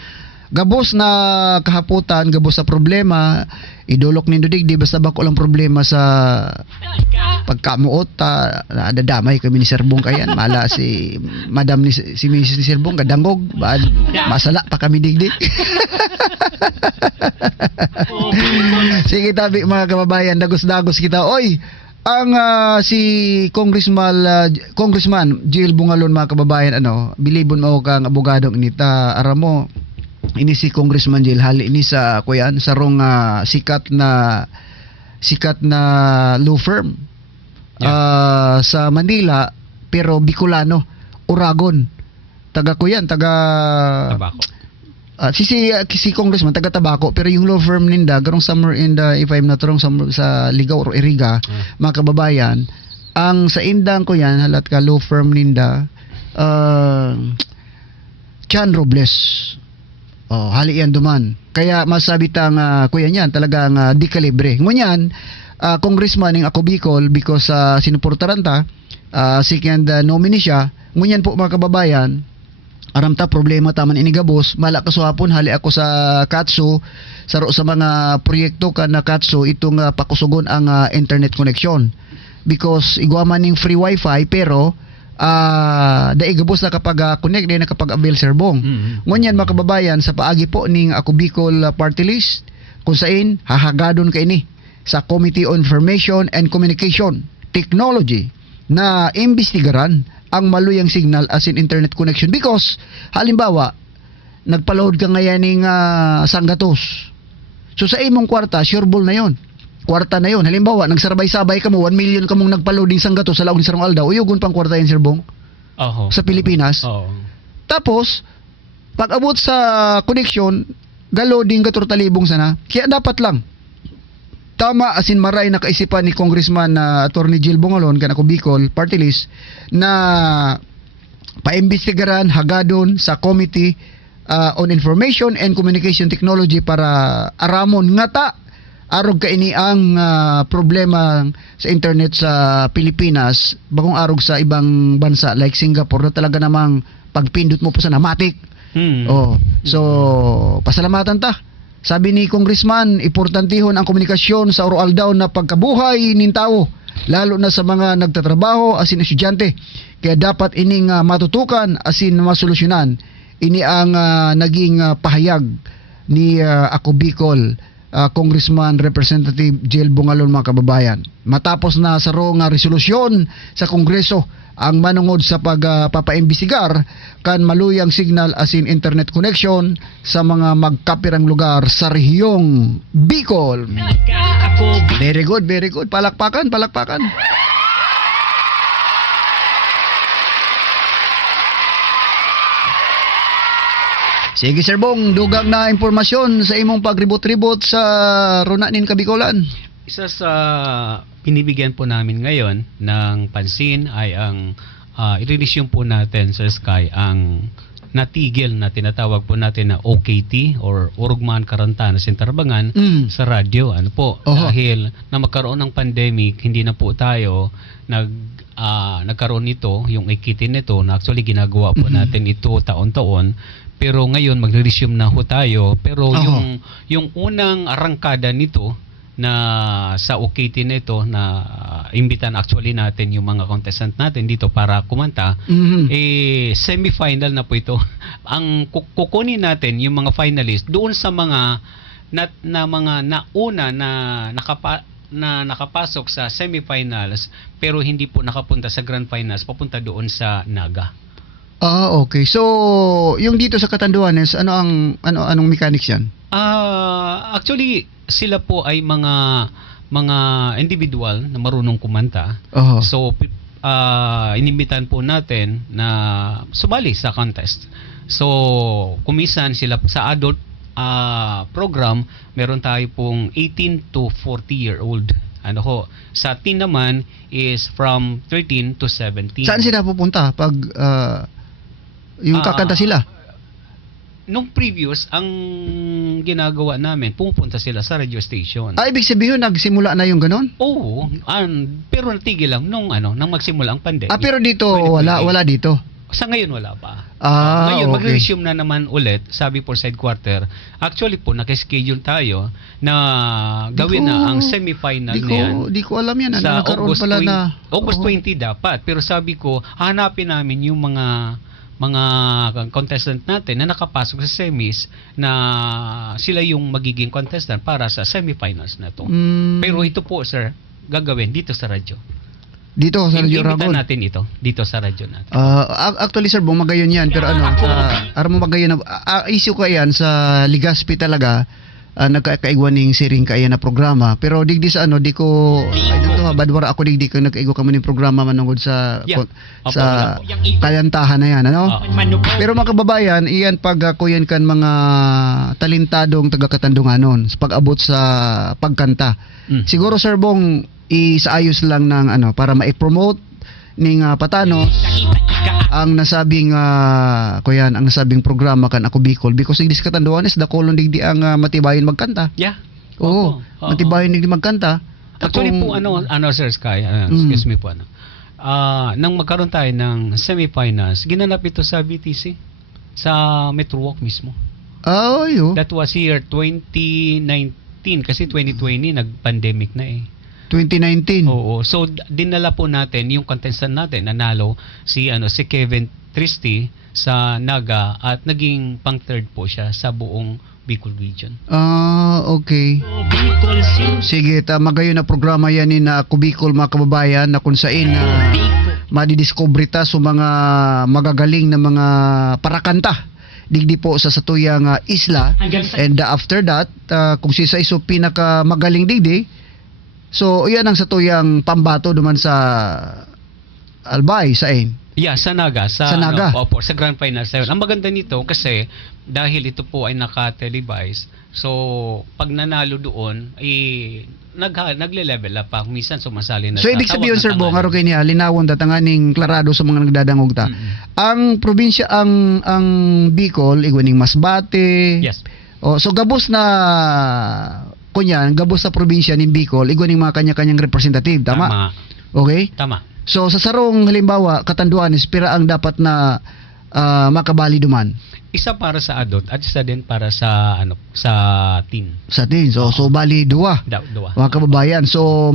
Gabos na kahaputan, gabos sa problema, idulok nindo di basta ba ko lang problema sa pagkamuot, nadadamay kami ni Sir Bong kayan, mala si Madam ni si Mrs. ni Sir Bong kadangog, masala pa kami digdi. Sige tabi mga kababayan, dagos-dagos kita. Oy, ang si Congressman Jill Bungalon mga kababayan, bilibon mo kang abogado nita aramo ini si Congressman Jill hali ini sa kuyan sa rong sikat na law firm sa Manila pero Bicolano, Uragon, taga kuyan, Tabako. si Congressman taga Tabaco pero yung law firm ninda garong somewhere in the, if I'm not wrong, somewhere sa Ligaw or Iriga, mga kababayan, ang sa indang ko yan halat ka law firm ninda Chan Robles. Oh, hali yan duman. Kaya masabi tang kuya niyan talagang di kalibre. Ngunyan, congressman ng ako Bicol because sinuportaran ta, second nominee siya. Ngunyan po mga kababayan, aram ta problema taman inigabos, mala kasuhapon hali ako sa Katso, saro sa mga proyekto kan na Katso itong pakusugon ang internet connection. Because iguaman ning free wifi pero daigabos na kapag connect din na kapag avail serbong. Ngunyan mga kababayan sa paagi po ning ako Bicol party list kung saan hahagadon kay ni sa Committee on Information and Communication Technology na imbestigaran ang maluyang signal as in internet connection because halimbawa nagpa-load ka ngayon ng Sanggatos. So sa imong kwarta sureball na yon. Kwarta na yon. Halimbawa, nagsarabay-sabay ka mo, 1 million ka mong nagpa-loading Sanggatos sa laog ni Sarong Aldaw, uyugon pang kwarta yan, Sir Bong? Sa Pilipinas. Tapos, pag abot sa connection, galoding ka turtalibong sana. Kaya dapat lang, tama asin maray na kaisipan ni Congressman Attorney Jill Bongalon, kanako Bicol, party list, na paimbestigaran, hagadon sa Committee on Information and Communication Technology para aramon ngata arog kaini ang problema sa internet sa Pilipinas bagong arog sa ibang bansa like Singapore na talaga namang pagpindot mo po sa namatik. So pasalamatan ta. Sabi ni Congressman, importantihon ang komunikasyon sa oral down na pagkabuhay nin tao, lalo na sa mga nagtatrabaho asin estudyante. Kaya dapat ining matutukan asin masolusyonan. Ini ang naging pahayag ni ako Bicol Congressman Representative Jill Bongalon mga kababayan. Matapos na sa nga resolusyon sa Kongreso ang manungod sa pagpapaimbestigar kan maluyang signal as in internet connection sa mga magkapirang lugar sa rehiyong Bicol. Very good, very good. Palakpakan, palakpakan. Sige Sir Bong, dugang na impormasyon sa imong pagribot-ribot sa Runanin Kabikolan. Isa sa pinibigyan po namin ngayon ng pansin ay ang i-release po natin sa Sky ang natigil na tinatawag po natin na OKT or Urugman Karanta na Sintarbangan sa radyo. Ano po? Dahil na magkaroon ng pandemic, hindi na po tayo nagkaroon nito, yung OKT nito, na actually ginagawa po natin ito taon-taon. Pero ngayon magre-resume na ho tayo. Pero yung unang arangkada nito na sa OKT nito na imbitan actually natin yung mga contestant natin dito para kumanta, semi-final na po ito. Ang kukunin natin yung mga finalist doon sa mga mga nauna na nakapasok sa semi-finals pero hindi po nakapunta sa grand finals, papunta doon sa Naga. Okay. So, yung dito sa Catanduanes, anong mechanics 'yan? Actually, sila po ay mga individual na marunong kumanta. So, inimbitan po natin na sumali sa contest. So, kumisan sila sa adult program, meron tayo pong 18 to 40-year-old. Sa teen naman is from 13 to 17. Saan sila pupunta pag yung kakanta sila? Nung previous, ang ginagawa namin, pupunta sila sa radio station. Ibig sabihin, nagsimula na yung ganon? Oo, pero natigil lang nung magsimula ang pandemic. Pero dito, wala dito? Sa ngayon, wala pa. okay. Ngayon, mag-resume na naman ulit, sabi po sa headquarter. Actually po, nakaschedule tayo na gawin na ang semi-final na yan. Di ko alam yan. Sa August 20, August 20 dapat. Pero sabi ko, hanapin namin yung mga contestant natin na nakapasok sa semis na sila yung magiging contestant para sa semifinals na to. Pero ito po sir, gagawin dito sa radyo. Dito sa radyo Ragon? Natin ito, dito sa radyo natin. Actually sir, magayon yan. Pero magayon issue ko yan sa Ligaspi talaga. Nagkakaigwan ning siring kaya na programa pero digdi sa di ko badwara ako digdi ko nagkaigo kamo ning programa manungod sa sa kayantahan na yan pero mga kababayan iyan pag kuyan kan mga talentadong taga Katandunganon sa pag-abot sa pagkanta siguro Sir Bong isaayos lang ng para ma-promote ning patano ang nasabing kuyan ang nasabing programa kan ako Bicol because igdis katanduanes dakolon digdi ang matibayon magkanta. Yeah. Oo, matibayon digdi magkanta. Actually Kung- po Sir Sky, excuse me po nang magkaroon tayo ng semifinals, ginanap ito sa BTC sa Metro Walk mismo. Ayo. That was year 2019 kasi 2020 nag-pandemic na eh. 2019. Oo. So dinala po natin yung contestant natin, nanalo si Kevin Tristy sa Naga at naging pang third po siya sa buong Bicol region. Okay. Bicol Sindak. Sige, magayon na programa yan ni na ako Bicol mga kababayan na kung saan madidiscover ta sa mga magagaling na mga parakanta digdi po sa satuyang isla. Hanggang sa And after that, kung si Saiso pinaka magaling digdi, so yan ang satuyang pambato duman sa Albay sa Yeah, sa Naga. Sa Naga. Opo, sa Grand Finals na yun. Ang maganda nito kasi dahil ito po ay naka-televise, so pag nanalo doon, nagle-level up pa. Minsan sumasali na. So ibig sabihin Sir Bong, araw kay niya linawon datanganing klarado sa mga nagdadangog ta. Ang probinsya ang Bicol igwaning Masbate. Yes. So gabos na kunyan, gabos sa probinsya ni Bicol igwaning mga kanya-kanyang representative, tama? Okay? Tama. So sa sarong halimbawa Katanduanes pira ang dapat na makabali duman Isa para sa adult at isa din para sa sa teen. sa tin. So bali duwa. Dua. Mga kababayan. So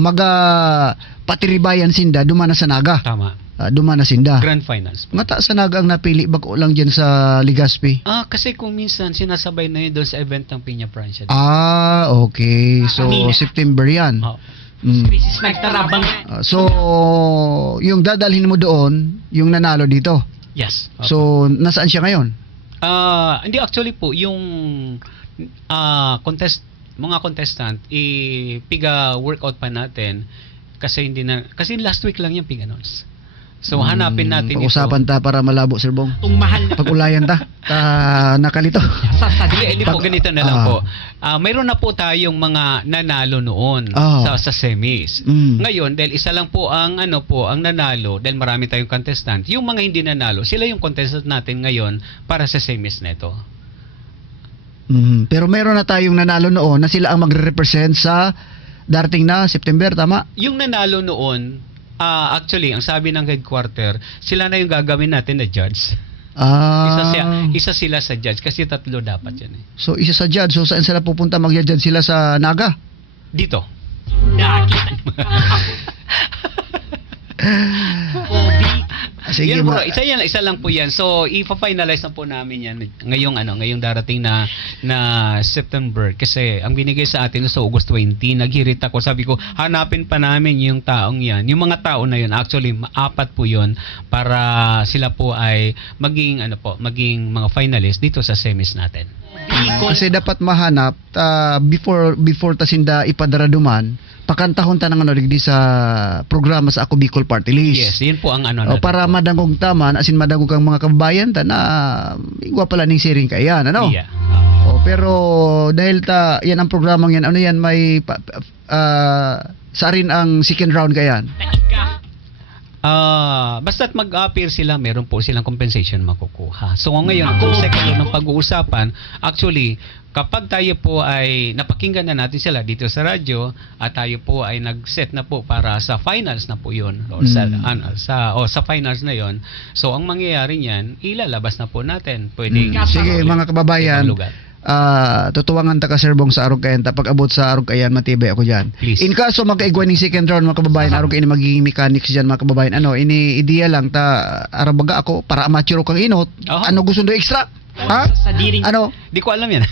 patiribayan sinda duman na sa Naga. Tama. Duman na sinda. Grand Finals. Nga ta sa Naga ang napili bako lang diyan sa Legazpi. Kasi kung minsan sinasabay na yun doon sa event ng Piña Francia. Okay. So September yan. Krisis nagtarabang. So yung dadalhin mo doon, yung nanalo dito. Yes. So nasaan siya ngayon? Hindi actually po yung mga contestant piga workout pa natin kasi kasi last week lang yung pig announce. So hanapin natin Pag-usapan ta para malabo Sir Bong. Itong mahal na Pag-ulayan ta nakalito. Hindi po ganito na lang po. Mayroon na po tayong mga nanalo noon sa semis. Ngayon dahil isa lang po ang ang nanalo dahil marami tayong contestant. Yung mga hindi nanalo, sila yung contestant natin ngayon para sa semis nito. Pero mayroon na tayong nanalo noon na sila ang magre-represent sa darating na September, tama? Yung nanalo noon, actually, ang sabi ng headquarter, sila na yung gagawin natin na judge. Isa sila sa judge kasi 3 dapat yan eh. So isa sa judge. So saan sila pupunta mag-judge sila sa Naga? Dito. Sige, Yan po, isa lang po yan. So ipa-finalize na po namin yan ngayong darating na September kasi ang binigay sa atin sa August 20, naghirit ako, sabi ko hanapin pa namin yung taong yan. Yung mga tao na yun, actually 4 po yun para sila po ay maging mga finalist dito sa semis natin. Kasi dapat mahanap before tasinda ipadaraduman pakantahon ta ng digdi sa programa sa Ako Bicol Party List. Yes, yun po ang para madangog taman asin madangog ang mga kababayan ta na igwa pala ning siring kayan Yeah. Pero dahil yan ang programang yan yan may sa rin ang second round kayan. Basta't mag-appear sila, meron po silang compensation makukuha. So ngayon, kung second ng pag-uusapan, actually, kapag tayo po ay napakinggan na natin sila dito sa radyo at tayo po ay nag-set na po para sa finals na po yun or sa finals na yon. So ang mangyayari niyan, ilalabas na po natin. Pwedeng Sige mga kababayan, tutuwangan ta ka Sir Bong sa arog kayan pag abot sa arog kayan matibay ako diyan. In kaso magkaigwan ning second round mga kababayan arog ini magiging mechanics diyan mga kababayan ini ideya lang arabaga ako para amateur kang inot. Ano gusto ndo extra? Ha? Di ko alam yan.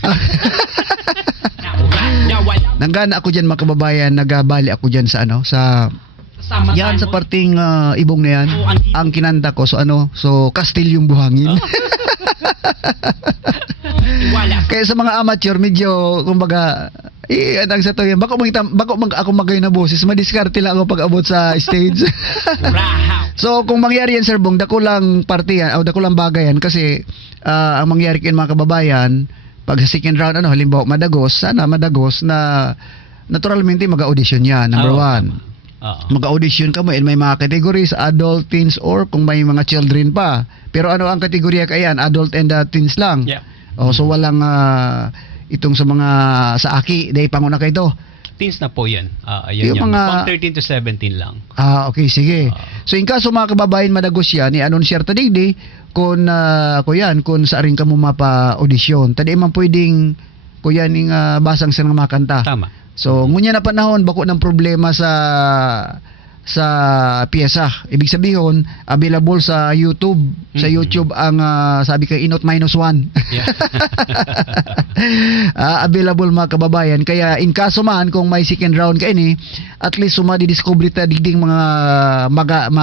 Nanggana ako diyan mga kababayan, nagabali ako diyan sa yan sa parting ibong na yan. Ang kinanta ko so Kastilyong Buhangin. Kaya sa mga amateur medyo kumbaga anang sa to yan bako ako magay na boses madiskarte lang ako pag abot sa stage. So kung mangyari yan Sir Bong dako lang partiyan o dako lang bagayan kasi ang mangyari kin mga kababayan pag sa second round halimbawa madagos na naturalmente mag-audition yan number 1. Oo. Mag-audition ka mo and may mga categories, adult, teens, or kung may mga children pa. Pero ano ang kategorya kayan? Adult and teens lang. Yeah. So walang itong sa mga sa aki, dahil panguna kayo ito. Teens na po yan. Ayun Yung yan. mga- From 13 to 17 lang. Okay, sige. So in kaso mga kababayan madagos yan, anon siya tadigdi kung kung sa rin ka mo mapa-audition. Tadi man pwedeng kuyan ning basang sa mga kanta. Tama. So ngunya na panahon bako ng problema sa piyesa. Ibig sabihin, available sa YouTube. Sa Mhm. YouTube ang sabi kay Inot -1. Yeah. Available mga kababayan. Kaya in kaso man kung may second round ka ini, at least sumadi-discover ta digding mga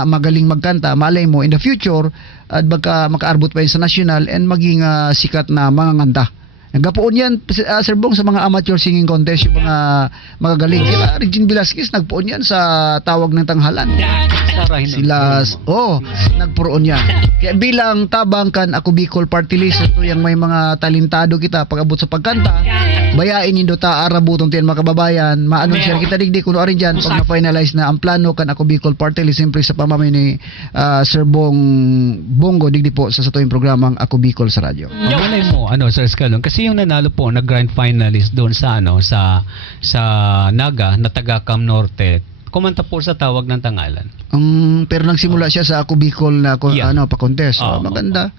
magaling magkanta. Malay mo in the future at baka makaarbot pa yun sa national and maging sikat na mga nganta. Nagkapoon yan, Sir Bong, sa mga amateur singing contest, yung mga magagaling. Sila, Regine Velasquez, nagpoon yan sa tawag ng tanghalan. Sarahin Sila, nagpuroon yan. Kaya bilang tabang kan ako Bicol Party List, ito yung may mga talentado kita pag-abot sa pagkanta, bayain nindo ta arabuton tiyan mga kababayan, maanon siya kita digdi kuno rin dyan, pag na-finalize na ang plano kan ako Bicol Party List, siyempre sa pamamay ni Sir Bongo, digdi po sa tuwing programang Ako Bicol sa radyo. Ang malay mo, Sir Escalon, kasi yung nanalo po na grand finalist doon sa sa Naga na taga Cam Norte, kumanta po sa tawag ng Tangalan. Pero nagsimula siya sa Ako Bicol na Yeah. pa-contest. Maganda.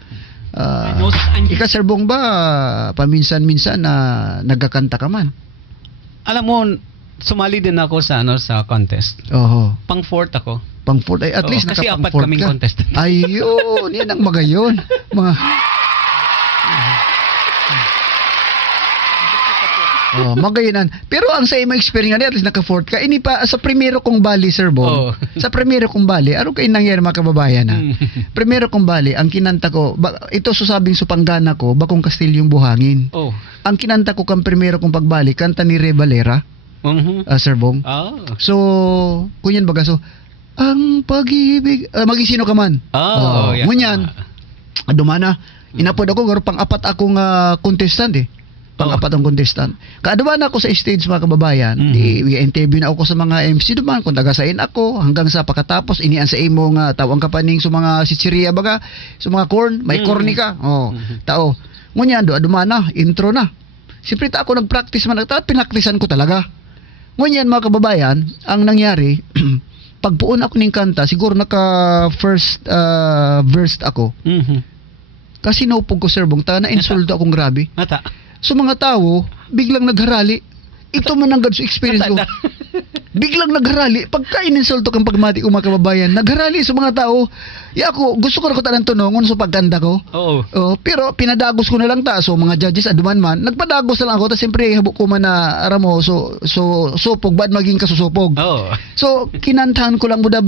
Ika Sir Bong ba paminsan-minsan na nagkakanta ka man? Alam mo, sumali din ako sa sa contest. Oho. Pang fourth ako. Pang fourth ay at Oo, least kasi nakapang apat fourth kaming ka. contestant. Ayun, yan ang magayon. Mga magayonan. Pero ang sa imo experience at least naka-fourth ka. Ini pa sa primero kong bali, Sir Bong. Oo. Sa primero kong bali, ano kayo nangyari mga kababayan ha? Primero kong bali, ang kinanta ko, ito susabing supanggana ko, Bakong Kastilyong Buhangin. Oh. Ang kinanta ko kang primero kong pagbali, kanta ni Re Valera, Sir Bong. Oh. So, kunyan baga, so, ang pag-ibig, magisino ka man. Oh, yeah. Ngunyan, dumana, inapod ako, garo pang-apat akong contestant eh. Pang-apat ang contestant. Kaadumana ako sa stage mga kababayan, i-interview na ako sa mga MC duman, kung tagasain ako, hanggang sa pagkatapos, inian sa imo nga, tawang kapaning sa mga sitsiriya baga, sa mga corn, may corny ka. Tao. Ngunyan, dumana, intro na. Siyempre ako nag-practice man, pinaktisan ko talaga. Ngunyan mga kababayan, ang nangyari, pagpuon ako ng kanta, siguro naka first verse ako. Kasi naupog ko Sir Bong, na-insulto akong grabe. Mata. So mga tao, biglang nagharali. Ito man ang gadso experience ko. Biglang nagharali. Pagka ininsulto kang pagmati ko mga kababayan, nagharali sa mga tao. Ako, gusto ko na ko tanang tunongon sa pagkanda ko. Oo. Pero pinadagos ko na lang ta. So mga judges, aduman man, nagpadagos na lang ako. Tapos siyempre, habok ko man na aramo, so supog, bad maging kasusupog. Oo. So, kinantahan ko lang muna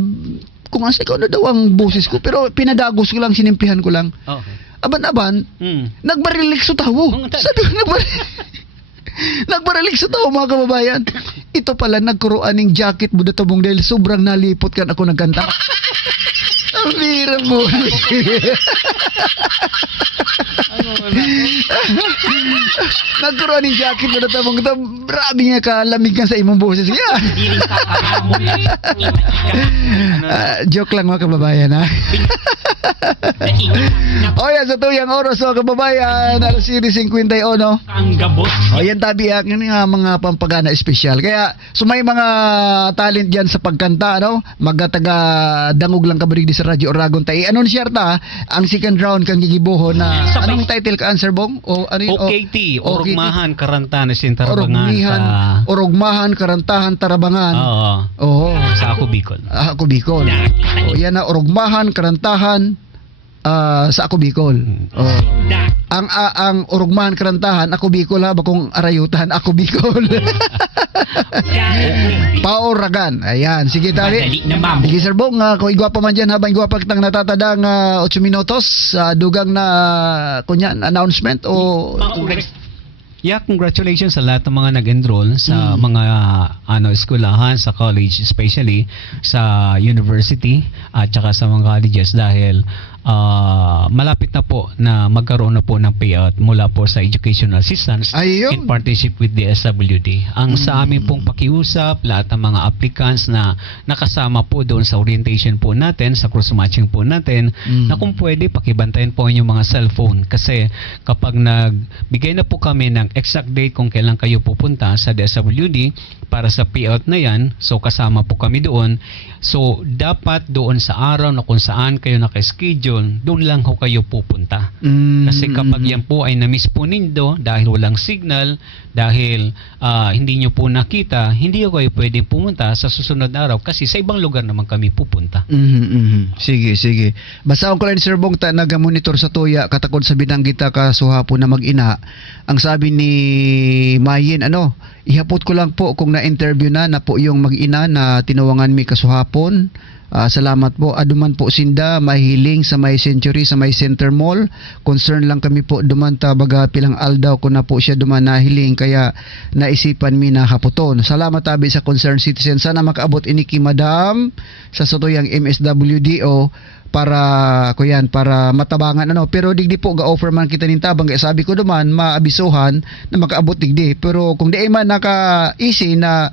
kung asa ikaw na daw ang boses ko. Pero pinadagos ko lang, sinimplihan ko lang. Okay. Aban-aban, nagbarilik sa tao. Sabi ko, nagbarilik sa tao mga kababayan. Ito pala, nagkuruan ng jacket mo tabong dahil sobrang nalipot kan ako nagkanta. Ang bira mo. Nagkuruan ng jacket mo tabong grabe nga kalamig ka sa imong boses. Yeah. Joke lang mga kababayan ha. O yan, sa tuyang oras mga kababayan, alas 51. Ang gabos. O yan tabi yun nga mga pampagana espesyal. Kaya so may mga talent dyan sa pagkanta, magataga dangog lang kabarig di sa Radyo Oragon tayo. Anon siya ta, ang second round kang gigibuho na anong title ka answer Bong? O ano yun? OKT, Orugmahan, Karantahan, Tarabangan. Orugmahan, Karantahan, Tarabangan. Oo. Oo. Sa Ako Bicol. Ako Bicol. O yan na, Orugmahan, Karantahan, sa Ako Bicol. Ang Orugmahan, Karantahan, Ako Bicol ha, bakong arayutan, Ako Bicol. Paoragan. Ayan, sige tali. Madali na mamo. Sige Sir Bong, kung igwapa man dyan habang igwapa kitang natatadang 8 minutos, dugang na kunyan, announcement o... Congratulations sa lahat ng mga nag-enroll sa mga eskwelahan, sa college, especially sa university at saka sa mga colleges dahil malapit na po na magkaroon na po ng payout mula po sa educational assistance in Ayun. partnership with the SWD. Ang sa amin pong pakiusap, lahat ng mga applicants na nakasama po doon sa orientation po natin, sa cross-matching po natin, na kung pwede, pakibantayan po yung mga cellphone. Kasi kapag nagbigay na po kami ng exact date kung kailan kayo pupunta sa DSWD para sa payout na yan, so kasama po kami doon. So, dapat doon sa araw na kung saan kayo naka-schedule, doon lang ho kayo pupunta. Kasi kapag yan po ay na-miss po ninyo dahil walang signal, dahil hindi nyo po nakita, hindi kayo pwedeng pumunta sa susunod na araw kasi sa ibang lugar naman kami pupunta. Sige, sige. Basta ko lang Sir Bong nagamonitor sa tuya katakod sa binanggit ka suhapon na mag-ina. Ang sabi ni Mayin, ihapot ko lang po kung na-interview na po yung mag-ina na tinawangan mi kasuhapon. Salamat po. Aduman po sinda mahiling sa may Century, sa may Center Mall. Concern lang kami po duman ta baga pilang aldaw ko na po siya duman nahiling kaya naisipan mi na haputon. Salamat tabi sa concerned citizen. Sana makaabot ini ki Madam sa sutuyang MSWDO para para matabangan pero digdi po ga-offer man kita nin tabang kaya sabi ko duman maabisuhan na makaabot digdi pero kung di man naka-easy na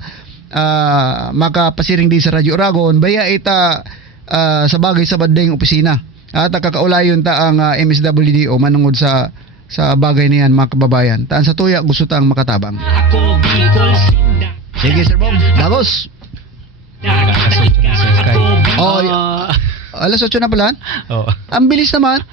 makapasiring din sa Radyo Oragon baya ita sa bagay sa bading opisina at kakaulayon ta ang MSWDO manungod sa bagay niyan mga kababayan taan sa tuya gusto tang makatabang. Ako Bicol Sindak. Sige Sir Bong, dagos. Kakasot na sa Sky. Oh, alas 8 na pala? Oo. Ang bilis naman.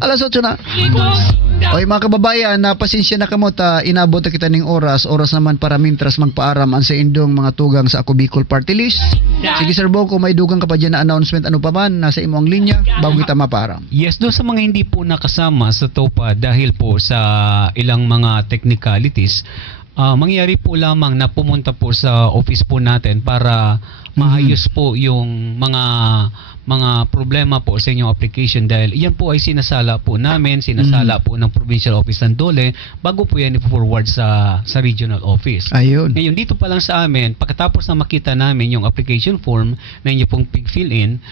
Alas 8 na. Bicol Sindak. Oy mga kababayan, pasensya na kamo ta inabot na kita ning oras naman para mintras magpaaram ang sa indong mga tugang sa Ako Bicol Party List. Sige Sir Bong, kung may dugang ka pa dyan na announcement ano pa man, nasa imo ang linya bago kita mapaaram. Yes, doon sa mga hindi po nakasama sa TOPA dahil po sa ilang mga technicalities, mangyari po lamang na pumunta po sa office po natin para maayos po yung mga problema po sa inyong application dahil yan po ay sinasala po namin, sinasala po ng Provincial Office ng Dole bago po yan i-forward sa regional office. Ayun. Ngayon, dito pa lang sa amin, pagkatapos na makita namin yung application form na inyo pong fill in,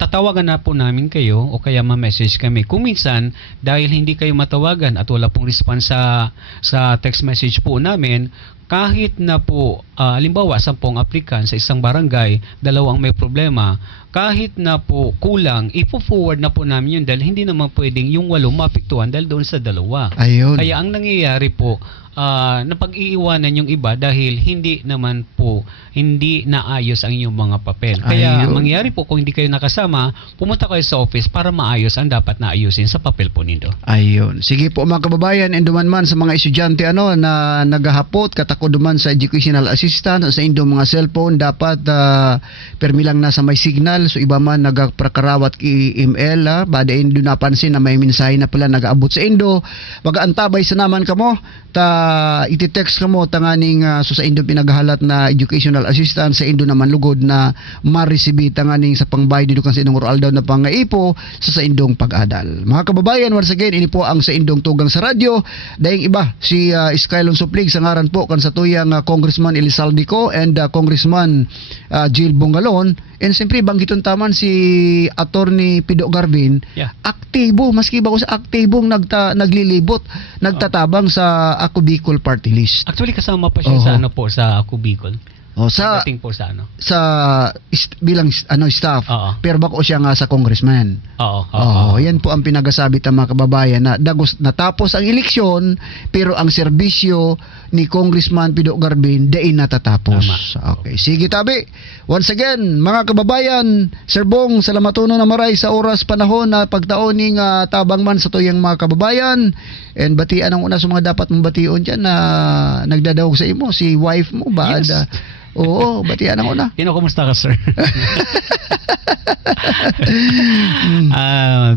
tatawagan na po namin kayo o kaya ma-message kami. Kung minsan, dahil hindi kayo matawagan at wala pong response sa text message po namin, kahit na po, halimbawa, 10 applicant sa isang barangay, 2 ang may problema, kahit na po kulang, ipo-forward na po namin yun dahil hindi naman pwedeng yung 8 mapiktuhan dahil doon sa 2. Ayun. Kaya ang nangyayari po, napag-iiwanan yung iba dahil hindi naman po, hindi naayos ang inyong mga papel. Kaya Ayun. mangyayari po kung hindi kayo nakasama, pumunta kayo sa office para maayos ang dapat na ayusin sa papel po nindo. Ayun. Sige po mga kababayan, enduman man sa mga estudyante na naghahapot katako duman sa educational assistant sa indong mga cellphone dapat permi lang na sa may signal so iba man nagaprakarawat ki email bada indo napansin na may mensahe na pala nagaabot sa indo pag-antabay sa naman kamo iti-text kamo tanganing so sa indo pinaghahalat na educational assistant sa indo naman lugod na ma-receive tanganing sa pangbayad dito kan sa indong oral daw na pangaipo sa indong pag-adal. Mga kababayan, once again ini po ang sa indong tugang sa radyo dayong iba si Skylon Suplig sa ngaran po kan sa tuyang Congressman Elizaldico and Congressman Jill Bongalon and siyempre banggiton taman si Attorney Pido Garvin. Yeah. Aktibo maski ba ko sa aktibong naglilibot nagtatabang sa Ako Bicol Party List. Actually kasama pa siya sa sa Ako Bicol. Sa Dating po sa bilang staff. Oo. Pero bako siya nga sa congressman. Oo. Yan po ang pinagasabi ng mga kababayan na natapos ang eleksyon pero ang serbisyo ni Congressman Pido Garvin dain natatapos. Tama. Okay, sige tabi. Once again, mga kababayan, Sir Bong, salamatuno na maray sa oras panahon na pagtaon ning tabang man sa tuyang mga kababayan. And batian ang una sa mga dapat mong bation diyan na nagdadawog sa imo si wife mo ba? Yes. Oo, batian ang una. Kumusta ka, sir?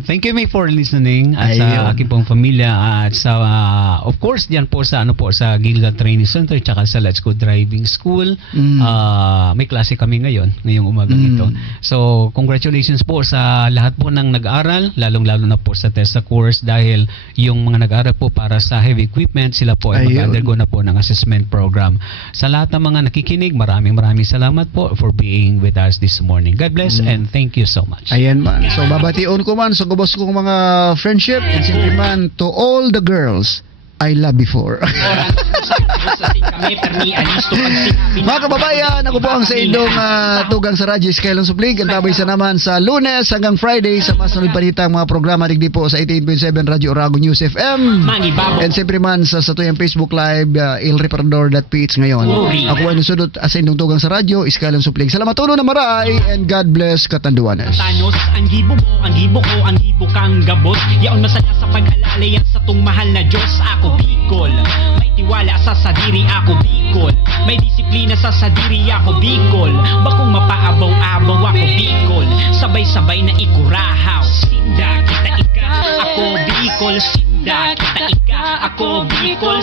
Thank you, May, for listening at sa Ayun. aking pong pamilya at sa of course diyan po sa sa Gilgal Training Center tsaka sa Let's Go Driving School. May klase kami ngayong umaga ito. So, congratulations po sa lahat po ng nag-aral, lalong-lalo na po sa TESDA course dahil yung mga nag-aral po para sa heavy equipment, sila po ay Ayun. mag-undergo na po ng assessment program. Sa lahat ng mga nakikinig, maraming salamat po for being with us this morning. God bless and thank you so much. Ayan man. So babatiun ko man sa gubos kong mga friendship and simply man to all the girls I love before. Mga kababayan, ako po ang sa inyong tugang sa Radyo Skylon Suplig. Ang tabay sa naman sa Lunes hanggang Friday sa masunod panitang mga programa digdi po sa 88.7 Radyo Orago News FM. And siyempre man sa tuyang Facebook Live, ilreparador.ph ngayon. Ako ay nusudot sa inyong tugang sa Radyo Skylon Suplig. Salamat ulo na maray and God bless Katanduanes. Tanos, ang gibo mo, ang gibo ko, ang gibo kang gabos. Yaon masaya sa pag-alala yan sa tung mahal na Diyos. Ako Bicol, may tiwala sa sadiri ako Bicol, may disiplina sa sadiri ako Bicol, bakong mapaabaw-abaw ako Bicol, sabay-sabay na ikurahaw. Sinda, kita ika, ako Bicol. Sinda, kita ika, ako Bicol.